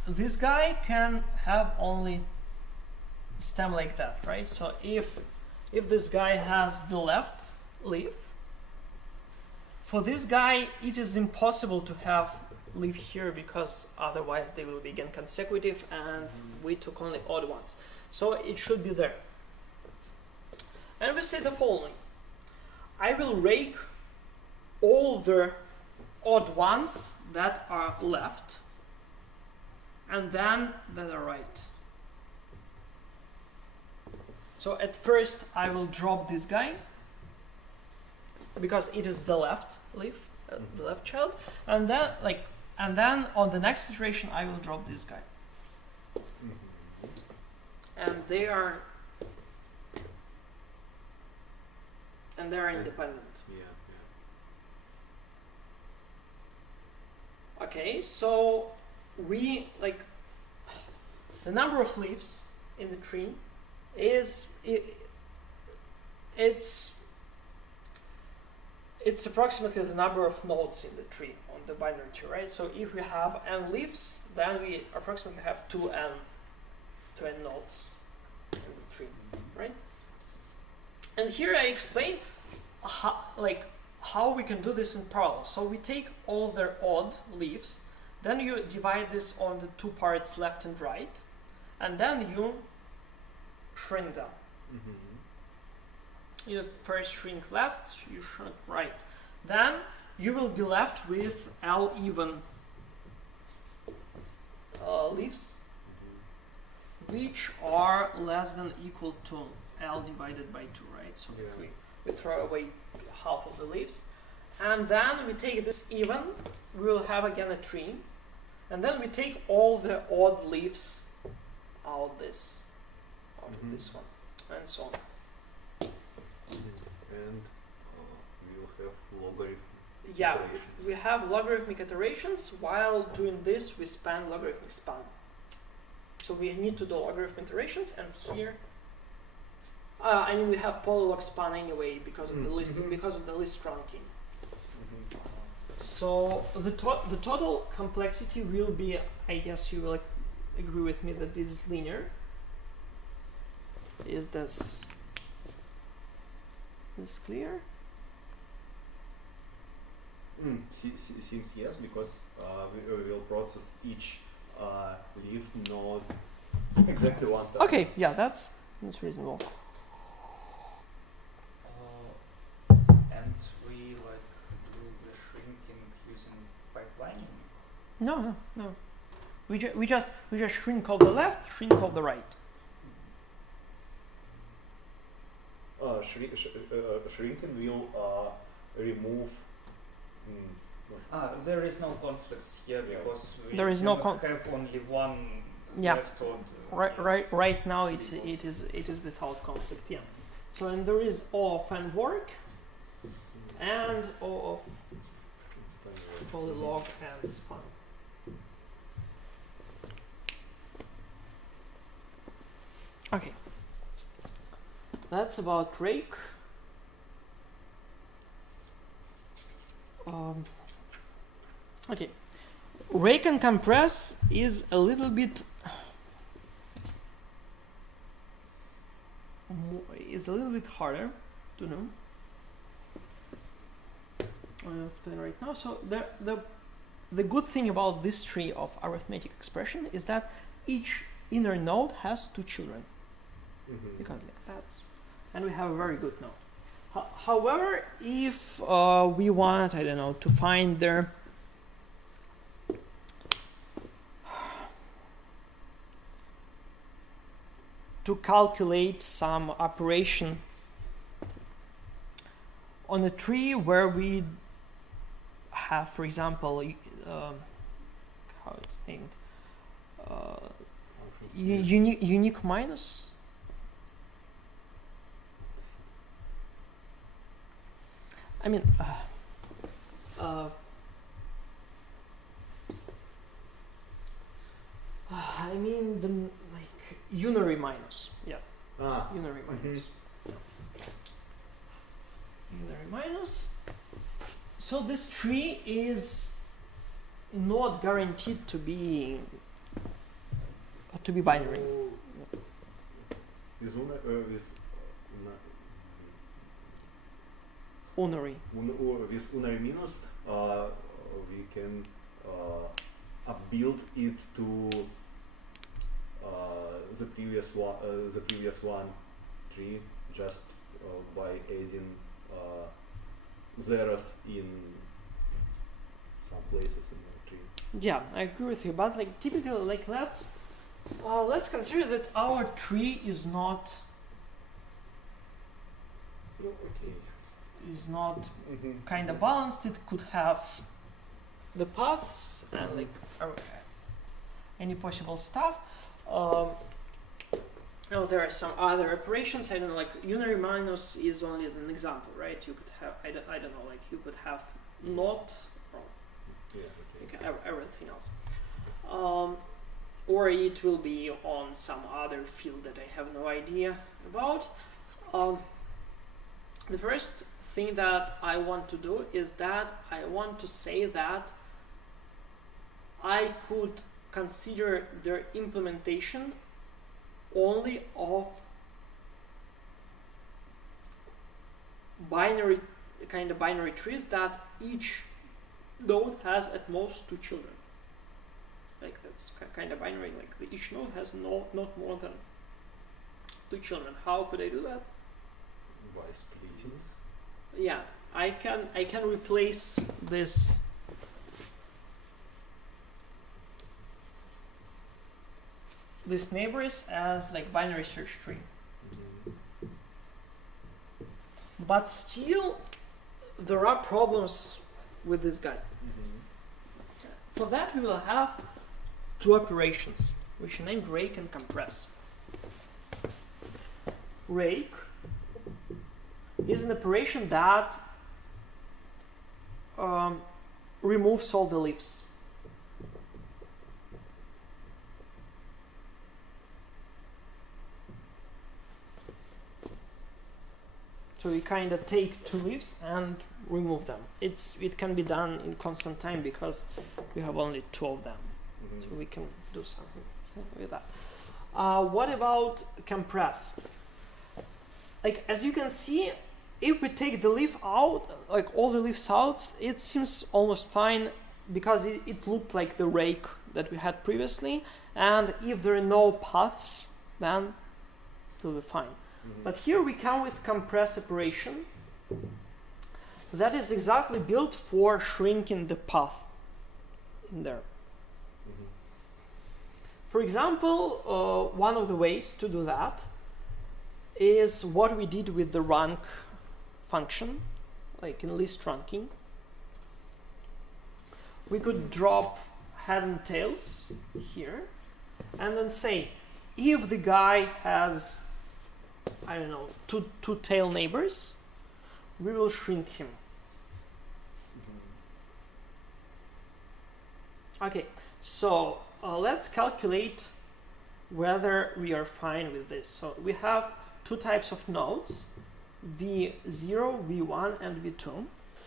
this guy can have only stem like that, right? So if this guy has the left leaf, for this guy it is impossible to have leaf here because otherwise they will be again consecutive, and we took only odd ones. So it should be there. And we say the following. I will rake all the odd ones that are left and then that are right. So at first I will drop this guy because it is the left leaf, the left child, and then on the next iteration I will drop this guy. And they are and they're independent. Yeah. Okay, so we like the number of leaves in the tree is it's approximately the number of nodes in the tree on the binary tree, right? So if we have n leaves, then we approximately have 2n nodes in the tree, right? And here I explain how we can do this in parallel. So we take all their odd leaves, then you divide this on the two parts left and right, and then you shrink them. You first shrink left, you shrink right. Then you will be left with L even leaves, which are less than equal to L divided by 2, right? So if we throw away half of the leaves, and then we take this even, we will have again a tree, and then we take all the odd leaves out of this one, and so on. And we'll have logarithm iterations. We have logarithmic iterations. While doing this, we span logarithmic span. So we need to do logarithm iterations, and here, I mean, we have polylog span anyway because of the list, because of the list trunking. So the total complexity will be, I guess you will agree with me that this is linear. Is this clear? Seems yes, because we will process each leaf node exactly one time. Okay, yeah, that's reasonable. And we like do the shrinking using pipelining. No. We just shrink all the left, shrink all the right. Shrinking will remove. There is no conflicts here because we There is no have only one left odd. Right now it is without conflict. Yeah. So and there is O of n work and O of polylog and span. Okay. That's about Rake. Okay. Rake-compress is a little bit harder to know. I'll explain right now. So the good thing about this tree of arithmetic expression is that each inner node has two children. Because like that's, and we have a very good node. However, if we want, I don't know, to find their to calculate some operation on a tree where we have, for example, how it's named, unique minus. I mean, the unary minus. Yeah. Unary minus. Unary minus. So this tree is not guaranteed to be binary. Unary. With unary minus, we can upbuild it to the previous one tree just by adding zeros in some places in the tree. Yeah, I agree with you. But like typically, like let's consider that our tree is not. Okay. Is not kind of balanced. It could have the paths and like any possible stuff. Oh, there are some other operations. I don't know, like unary minus is only an example, right? You could have, I don't know, like you could have not, or Yeah, you okay. can have everything else. Or it will be on some other field that I have no idea about. The first thing that I want to do is that I want to say that I could consider their implementation only of binary trees that each node has at most 2 children. Like that's kind of binary, like each node has not more than 2 children. How could I do that? By splitting. Yeah, I can replace this neighbors as like binary search tree. But still there are problems with this guy. For that we will have 2 operations which are named rake and compress. Rake is an operation that removes all the leaves. So we kind of take 2 leaves and remove them. It can be done in constant time because we have only 2 of them. So we can do something with that. What about compress? Like as you can see, if we take the leaf out, like all the leaves out, it seems almost fine because it looked like the rake that we had previously. And if there are no paths, then it will be fine. But here we come with compress operation that is exactly built for shrinking the path in there. For example, one of the ways to do that is what we did with the rank function, like in list ranking. We could drop head and tails here and then say if the guy has, I don't know, two tail neighbors, we will shrink him. Okay, so let's calculate whether we are fine with this. So we have 2 types of nodes, V0, V1, and V2,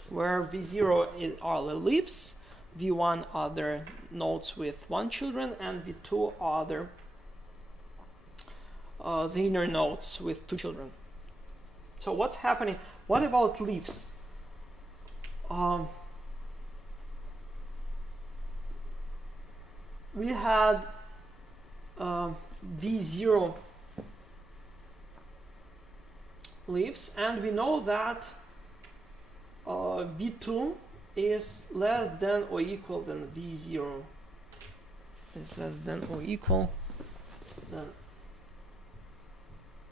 where V0 are the leaves, V1 are the nodes with 1 children, and V2 are the inner nodes with 2 children. So what's happening? What about leaves? We had V0 leaves, and we know that V2 is less than or equal than V0 is less than or equal than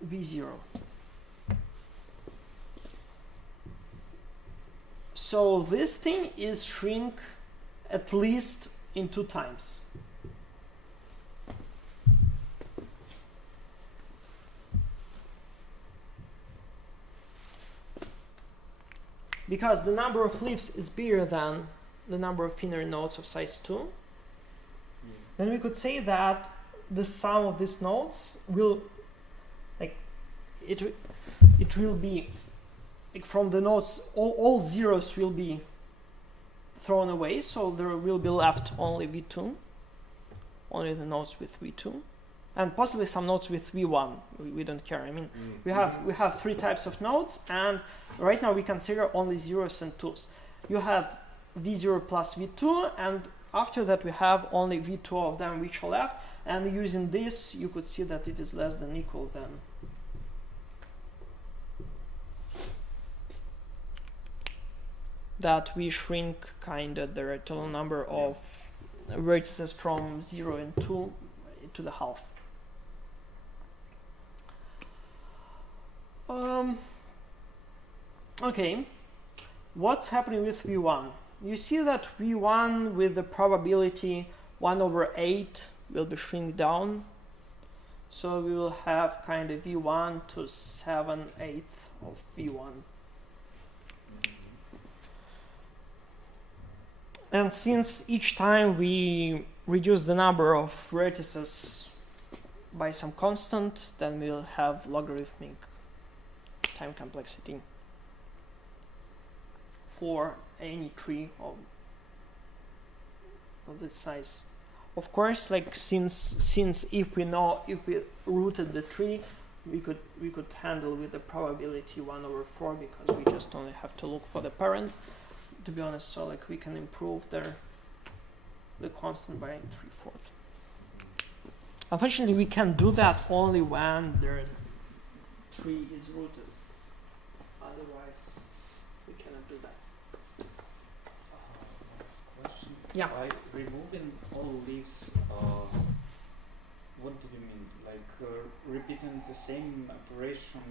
V0. So this thing is shrink at least in 2 times. Because the number of leaves is bigger than the number of inner nodes of size 2, then we could say that the sum of these nodes will, like, it will be, like, from the nodes, all zeros will be thrown away, so there will be left only V2, only the nodes with V2, and possibly some nodes with V1. We don't care. I mean, we have 3 types of nodes, and right now we consider only zeros and 2s. You have V0 plus V2, and after that we have only V2 of them which are left, and using this you could see that it is less than equal than that we shrink kind of the total number of vertices from 0 and 2 to the half. Okay, what's happening with V1? You see that V1 with the probability 1/8 will be shrink down So we will have kind of v1 to 7/8 of v1. And since each time we reduce the number of vertices by some constant, then we'll have logarithmic time complexity for any tree of this size. Of course, like since if we rooted the tree, we could handle with the probability 1/4 because we just only have to look for the parent. To be honest, so like we can improve the constant by 3/4. Unfortunately, we can do that only when the tree is rooted. Otherwise, we cannot do that. Question. Yeah. By removing all leaves, what do you mean? Like repeating the same operation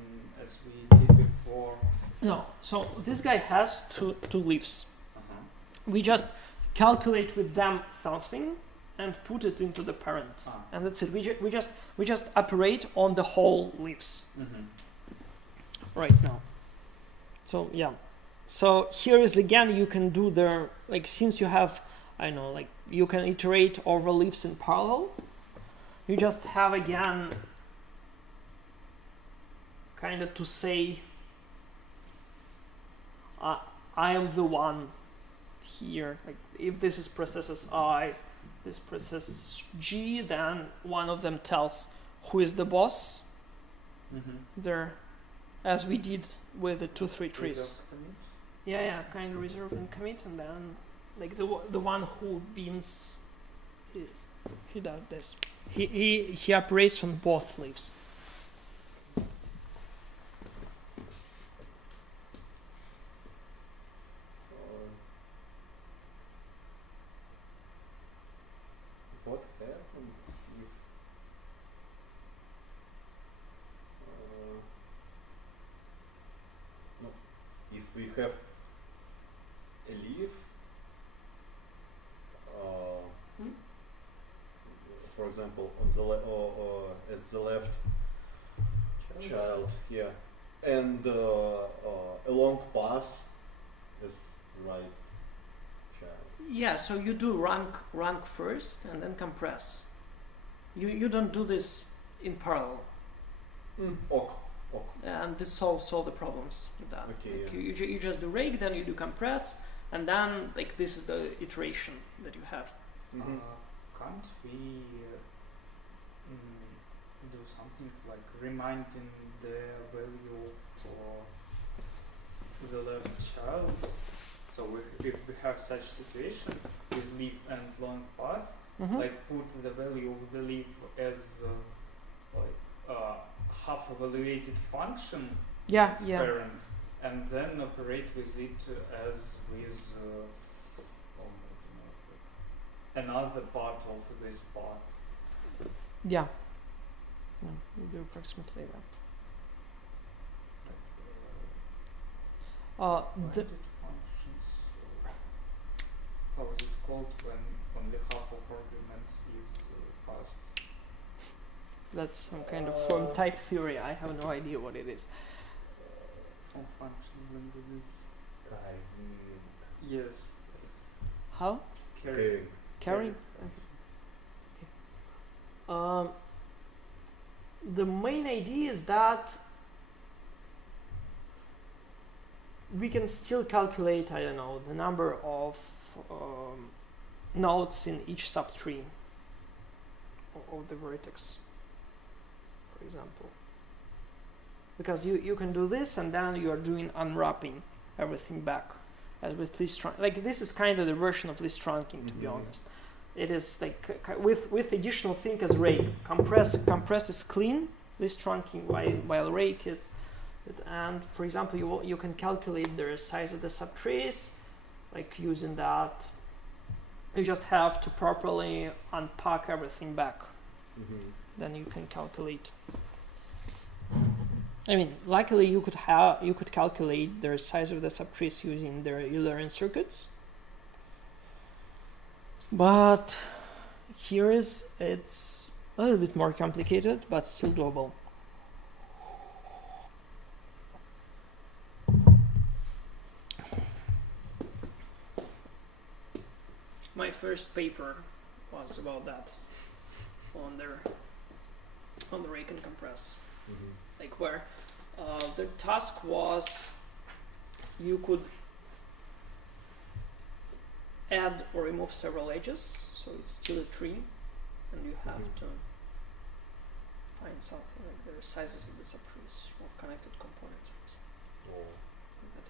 as we did before? No, so this guy has two leaves. Uh-huh. We just calculate with them something and put it into the parent, and that's it. We just operate on the whole leaves right now. So yeah, so here is again you can do the like since you have I know like you can iterate over leaves in parallel. You just have again kind of to say I am the one here. Like if this is processes I, this process G, then one of them tells who is the boss there, as we did with the 2-3 trees. Yeah, kind of reserve and commit, and then like the one who wins, he does this. He operates on both leaves. What happened if we have a leaf, for example, on the as the left child, yeah, and a long pass as right child. Yeah, so you do rank first and then compress. You don't do this in parallel. Ok. And this solves all the problems with that. Okay, like yeah. you just do rake, then you do compress, and then like this is the iteration that you have. Can't we do something like reminding the value for the left child? So if we have such situation with leaf and long path, like put the value of the leaf as half evaluated function as parent, and then operate with it as with another part of this path. Yeah. No, we do approximately that. Blended functions. How is it called when only half of arguments is passed? That's some kind of form type theory. I have no idea what it is. From function blended is. Yes. How? Carrying. Carrying? Okay. The main idea is that we can still calculate, I don't know, the number of nodes in each subtree of the vertex, for example. Because you can do this and then you are doing unwrapping everything back. As with list trunking, like this is kind of the version of list trunking, to be honest. It is like with additional thing as rake. Compress is clean, list trunking while rake is. And for example, you can calculate the size of the subtrees, like using that. You just have to properly unpack everything back. Then you can calculate. I mean, luckily you could calculate the size of the subtrees using the Eulerian circuits. But here it's A little bit more complicated, but still doable. My first paper was about that on the Rake-compress, like where the task was you could add or remove several edges, so it's still a tree, and you have to find something like the sizes of the subtrees of connected components. Like that,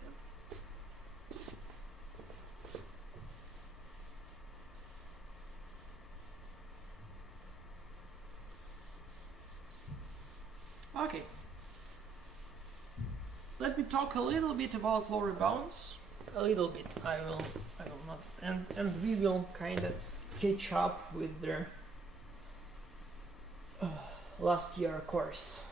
yeah. Okay. Let me talk a little bit about lower bounds. A little bit. I will not, and we will kind of catch up with their last year course.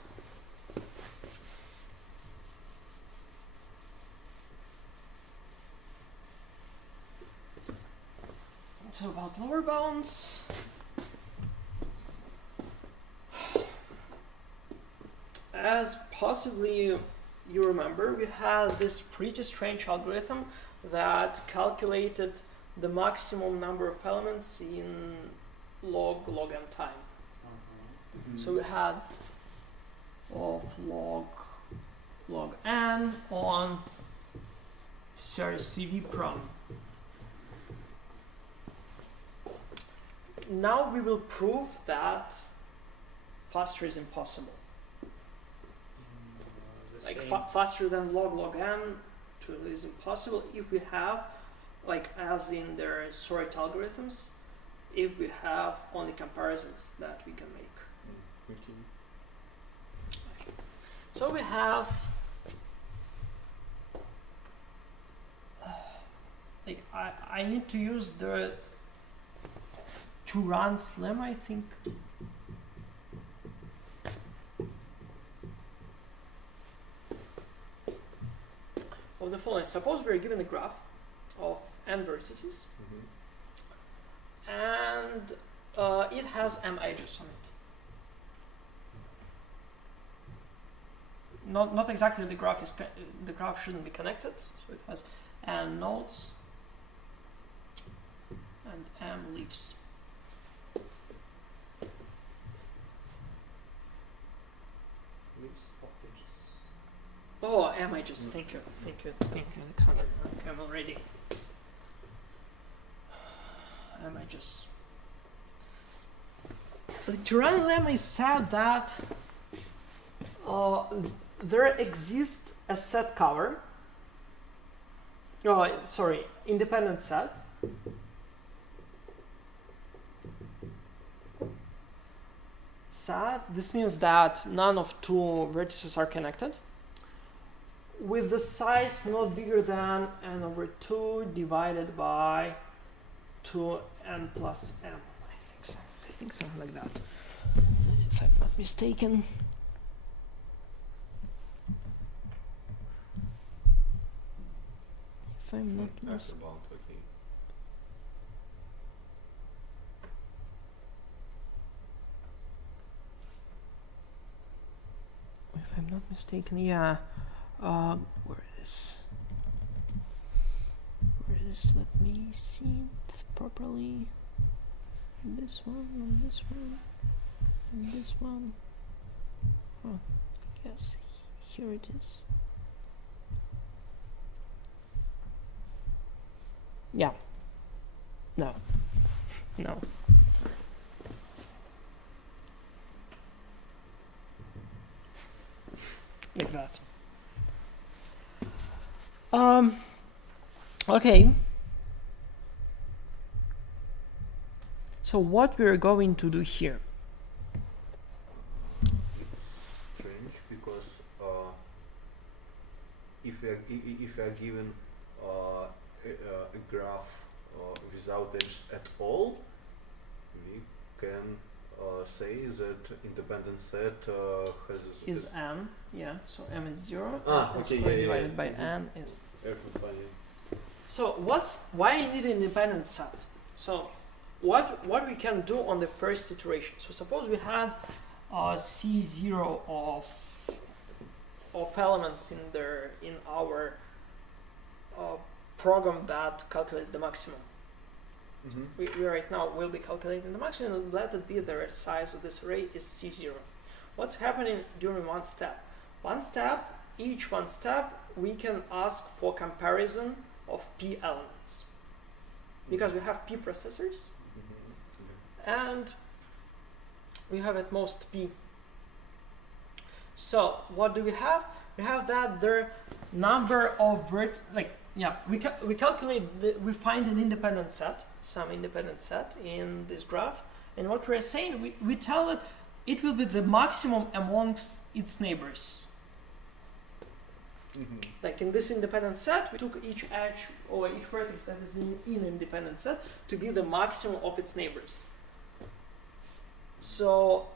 So about lower bounds. As possibly you remember, we had this pretty strange algorithm that calculated the maximum number of elements in log n time. So we had of log n on CV prom. Now we will prove that faster is impossible. Like faster than log n is impossible if we have, like as in their sort algorithms, if we have only comparisons that we can make. So we have like I need to use the to run slim, I think. Of the following. Suppose we're given a graph of n vertices, and it has m edges on it. Not exactly the graph is the graph shouldn't be connected, so it has n nodes and m leaves. Oh, m edges. Thank you, Alexander. Okay, I'm already. M edges. The Turan lemma said that there exists a set cover. Oh, sorry, independent set. This means that none of two vertices are connected, with the size not bigger than n over 2 divided by 2n plus m. I think something like that, if I'm not mistaken. If I'm not mistaken. If I'm not mistaken, yeah. Where is let me see it properly. This one, this one, and this one. Oh, yes, here it is. Yeah. No. Like that. Okay. So what we're going to do here? It's strange because if we are given a graph without edges at all, we can say that independent set has m, yeah. So m is 0. Okay, divided by n is. So why I need an independent set? So what we can do on the first iteration. So suppose we had C0 of elements in our program that calculates the maximum. We right now will be calculating the maximum, and let it be the size of this array is C0. What's happening during one step? Each one step, we can ask for comparison of P elements. Because we have P processors, and we have at most P. So what do we have? We have that the number of we calculate, we find an independent set, some independent set in this graph, and what we're saying, we tell it it will be the maximum amongst its neighbors. Like in this independent set, we took each edge or each vertex that is in independent set to be the maximum of its neighbors. So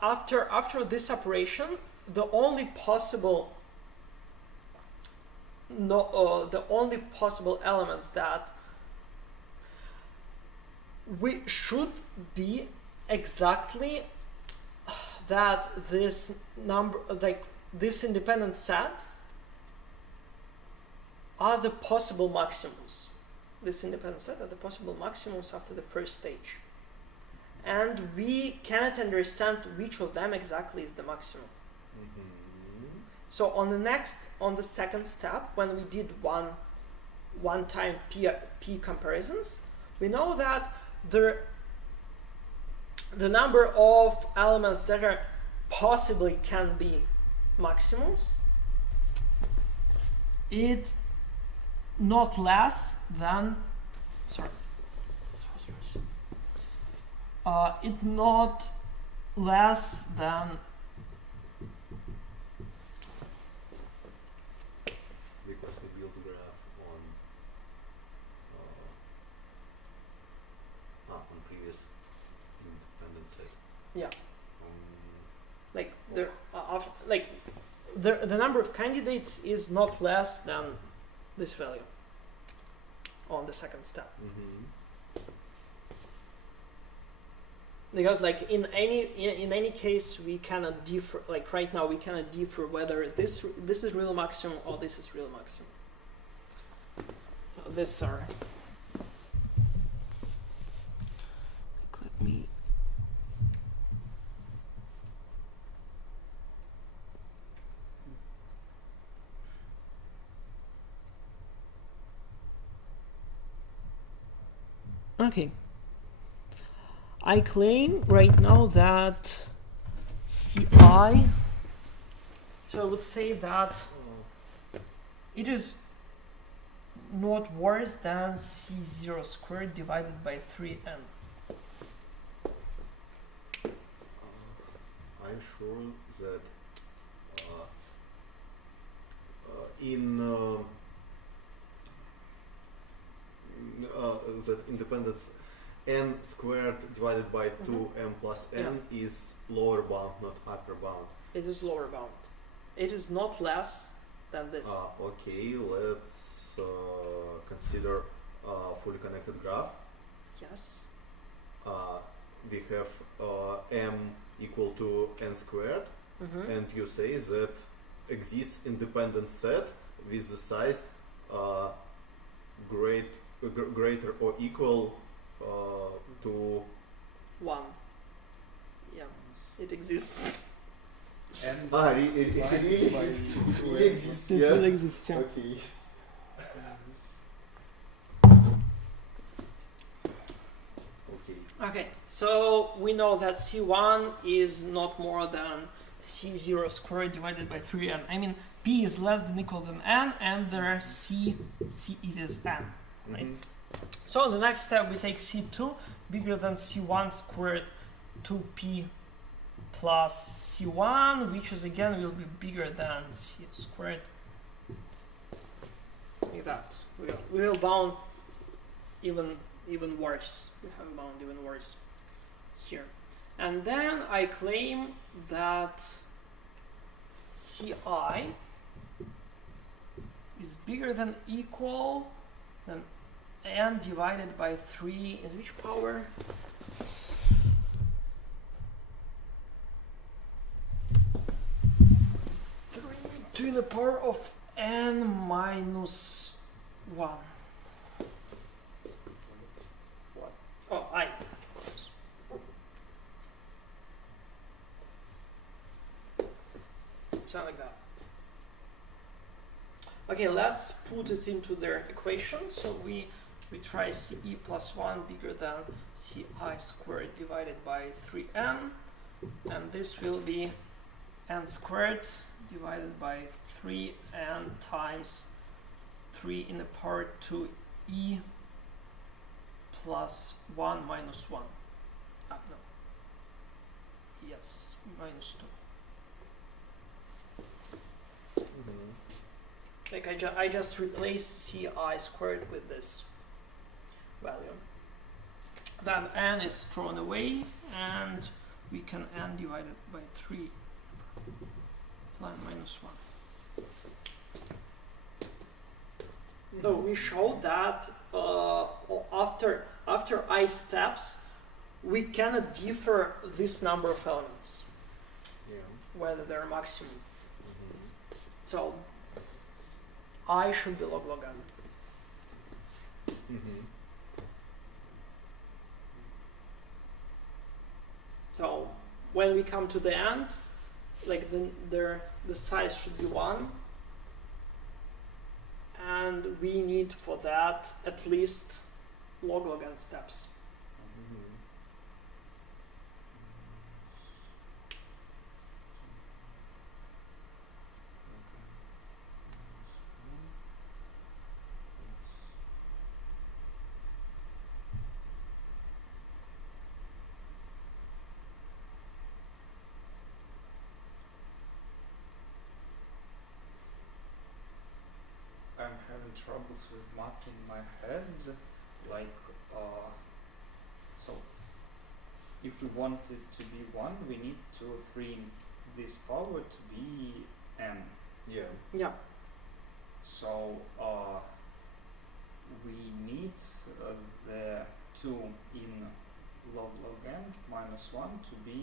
after this operation, the only possible elements that we should be exactly that this number, like this independent set, are the possible maximums. This independent set are the possible maximums after the first stage. And we cannot understand which of them exactly is the maximum. So on the second step, when we did one time P comparisons, we know that the number of elements that are possibly can be maximums, it not less than, it not less than because we build graph on previous independent set. Yeah. Like the number of candidates is not less than this value on the second step. Because like in any case we cannot differ, like right now we cannot differ whether this is real maximum or this is real maximum. This are let me okay. I claim right now that CI, so I would say that it is not worse than C0 squared divided by 3n. I'm sure that that independence n squared divided by 2m plus n is lower bound, not upper bound. It is lower bound. It is not less than this. Okay, let's consider fully connected graph. Yes. We have m equal to n squared, and you say that exists independent set with the size greater or equal to 1. Yeah, it exists. And it exists. It Yeah. will exist, yeah. Okay. Okay, so we know that C1 is not more than C0 squared divided by 3n. I mean, P is less than equal than n, and there C it is n, right? So the next step, we take C2 bigger than C1 squared 2P plus C1, which is again will be bigger than C squared. Like that. We will bound even worse. We have bound even worse here. And then I claim that CI is bigger than equal than n divided by 3 in which power? 3 to the power of n minus 1. What? Oh, I. Something like that. Okay, let's put it into their equation. So we try CE plus 1 bigger than CI squared divided by 3n, and this will be n squared divided by 3n times 3 in the power 2e plus 1 minus 1. No. Yes, minus 2. Like I just replace ci squared with this value. Then n is thrown away, and we can n divided by 3 plus minus 1. So we showed that after I steps, we cannot differ this number of elements, whether they're maximum. So I should be log n. So when we come to the end, like the size should be 1, and we need for that at least log n steps. I'm having troubles with math in my head, like, so if we want it to be 1, we need 2 or 3 this power to be n. Yeah. So we need the 2 in log n minus 1 to be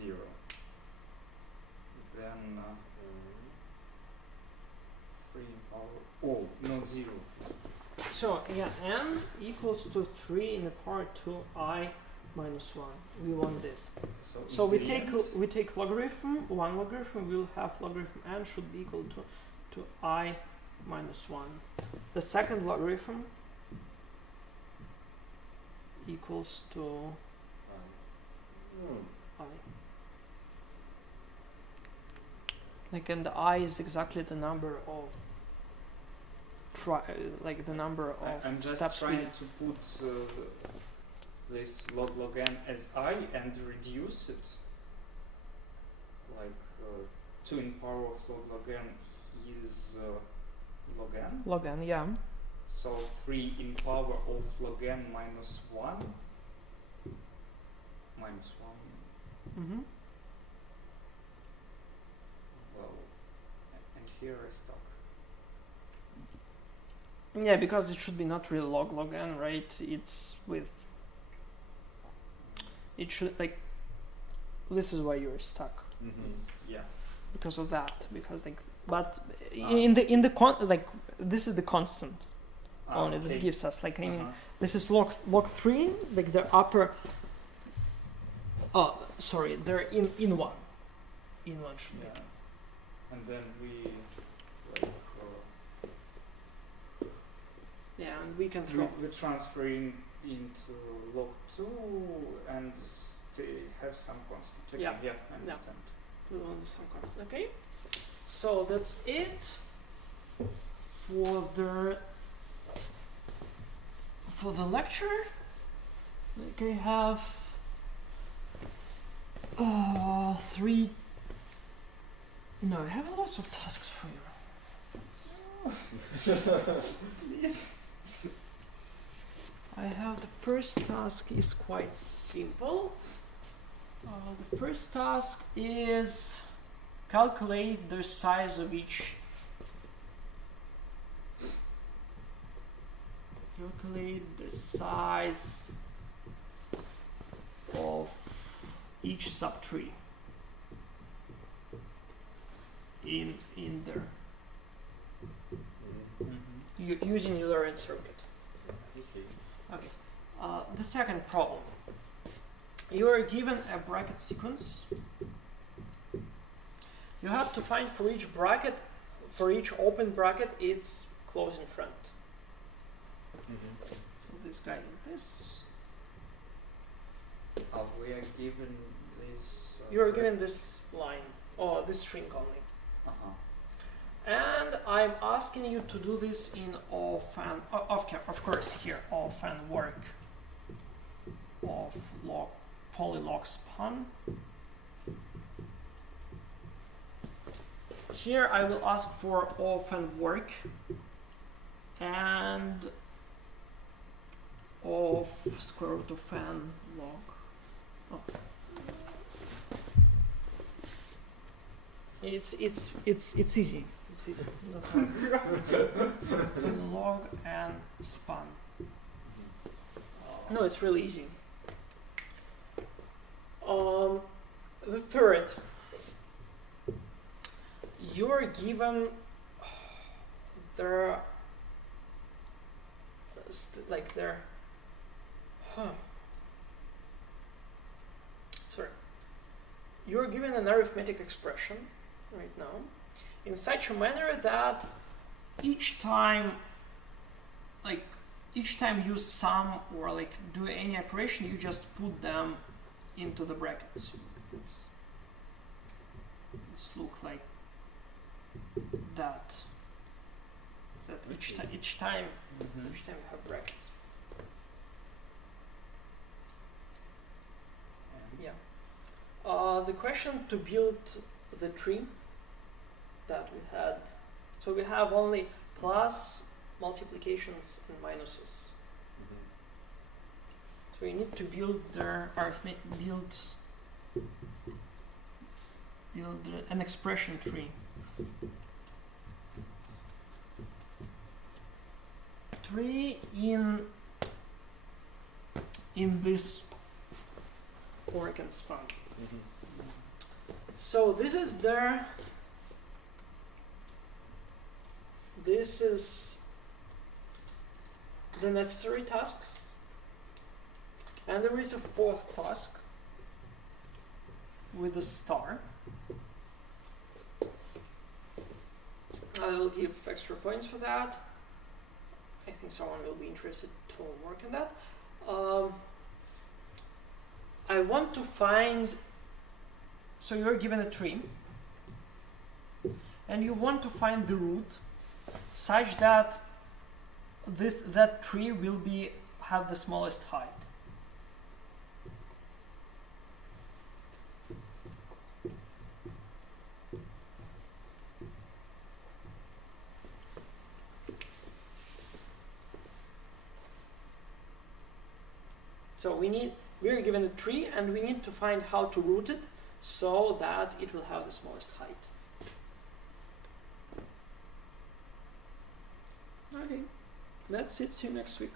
0. Then 3 power, oh, not 0. So yeah, n equals to 3 in the power 2i minus 1. We want this. So we take logarithm, one logarithm will have logarithm n should be equal to I minus 1. The second logarithm equals to I. Like, and the I is exactly the number of the number of I'm just steps trying to put this log n as I and reduce it. Like 2 in power of log n is log n. Log n, yeah. So 3 in power of log n minus 1. Minus 1. Mm-hmm. Well, and here I stuck. Yeah, because it should be not really log n, right? It's with. It should, like. This is why you're stuck. Yeah. Because of that, because like, but in the like this is the constant only that gives us like this is log 3, like the upper. Oh, sorry, they're in one. In one should be. And then we like. Yeah, and we can throw. We're transferring into log 2 and have some constant. Okay, Yeah. I understand. We'll do some constant. Okay. So that's it for the lecture. Like I have 3. No, I have lots of tasks for you. Please. I have the first task is quite simple. The first task is calculate the size of each calculate the size of each subtree in there using Eulerian circuit. Okay. The second problem. You are given a bracket sequence. You have to find for each bracket, for each open bracket, its closing front. So this guy is this. We are given this. You are given this line, or this string only. And I'm asking you to do this in of course here, of and work of log polylog span. Here I will ask for of and work and of square root of n log. Oh. It's easy. It's easy. Log and span. No, it's really easy. The third, you are given there, like there. Sorry. You are given an arithmetic expression right now in such a manner that each time you sum or like do any operation, you just put them into the brackets. Let's look like that. So that each time you have brackets. Yeah. The question to build the tree that we had. So we have only plus, multiplications, and minuses. So you need to build their build an expression tree. Tree in this work and span. So this is their. This is the necessary tasks. And there is a fourth task with a star. I will give extra points for that. I think someone will be interested to work on that. I want to find, so you're given a tree and you want to find the root such that that tree will have the smallest height. So we're given a tree and we need to find how to root it so that it will have the smallest height. Okay, that's it. See you next week.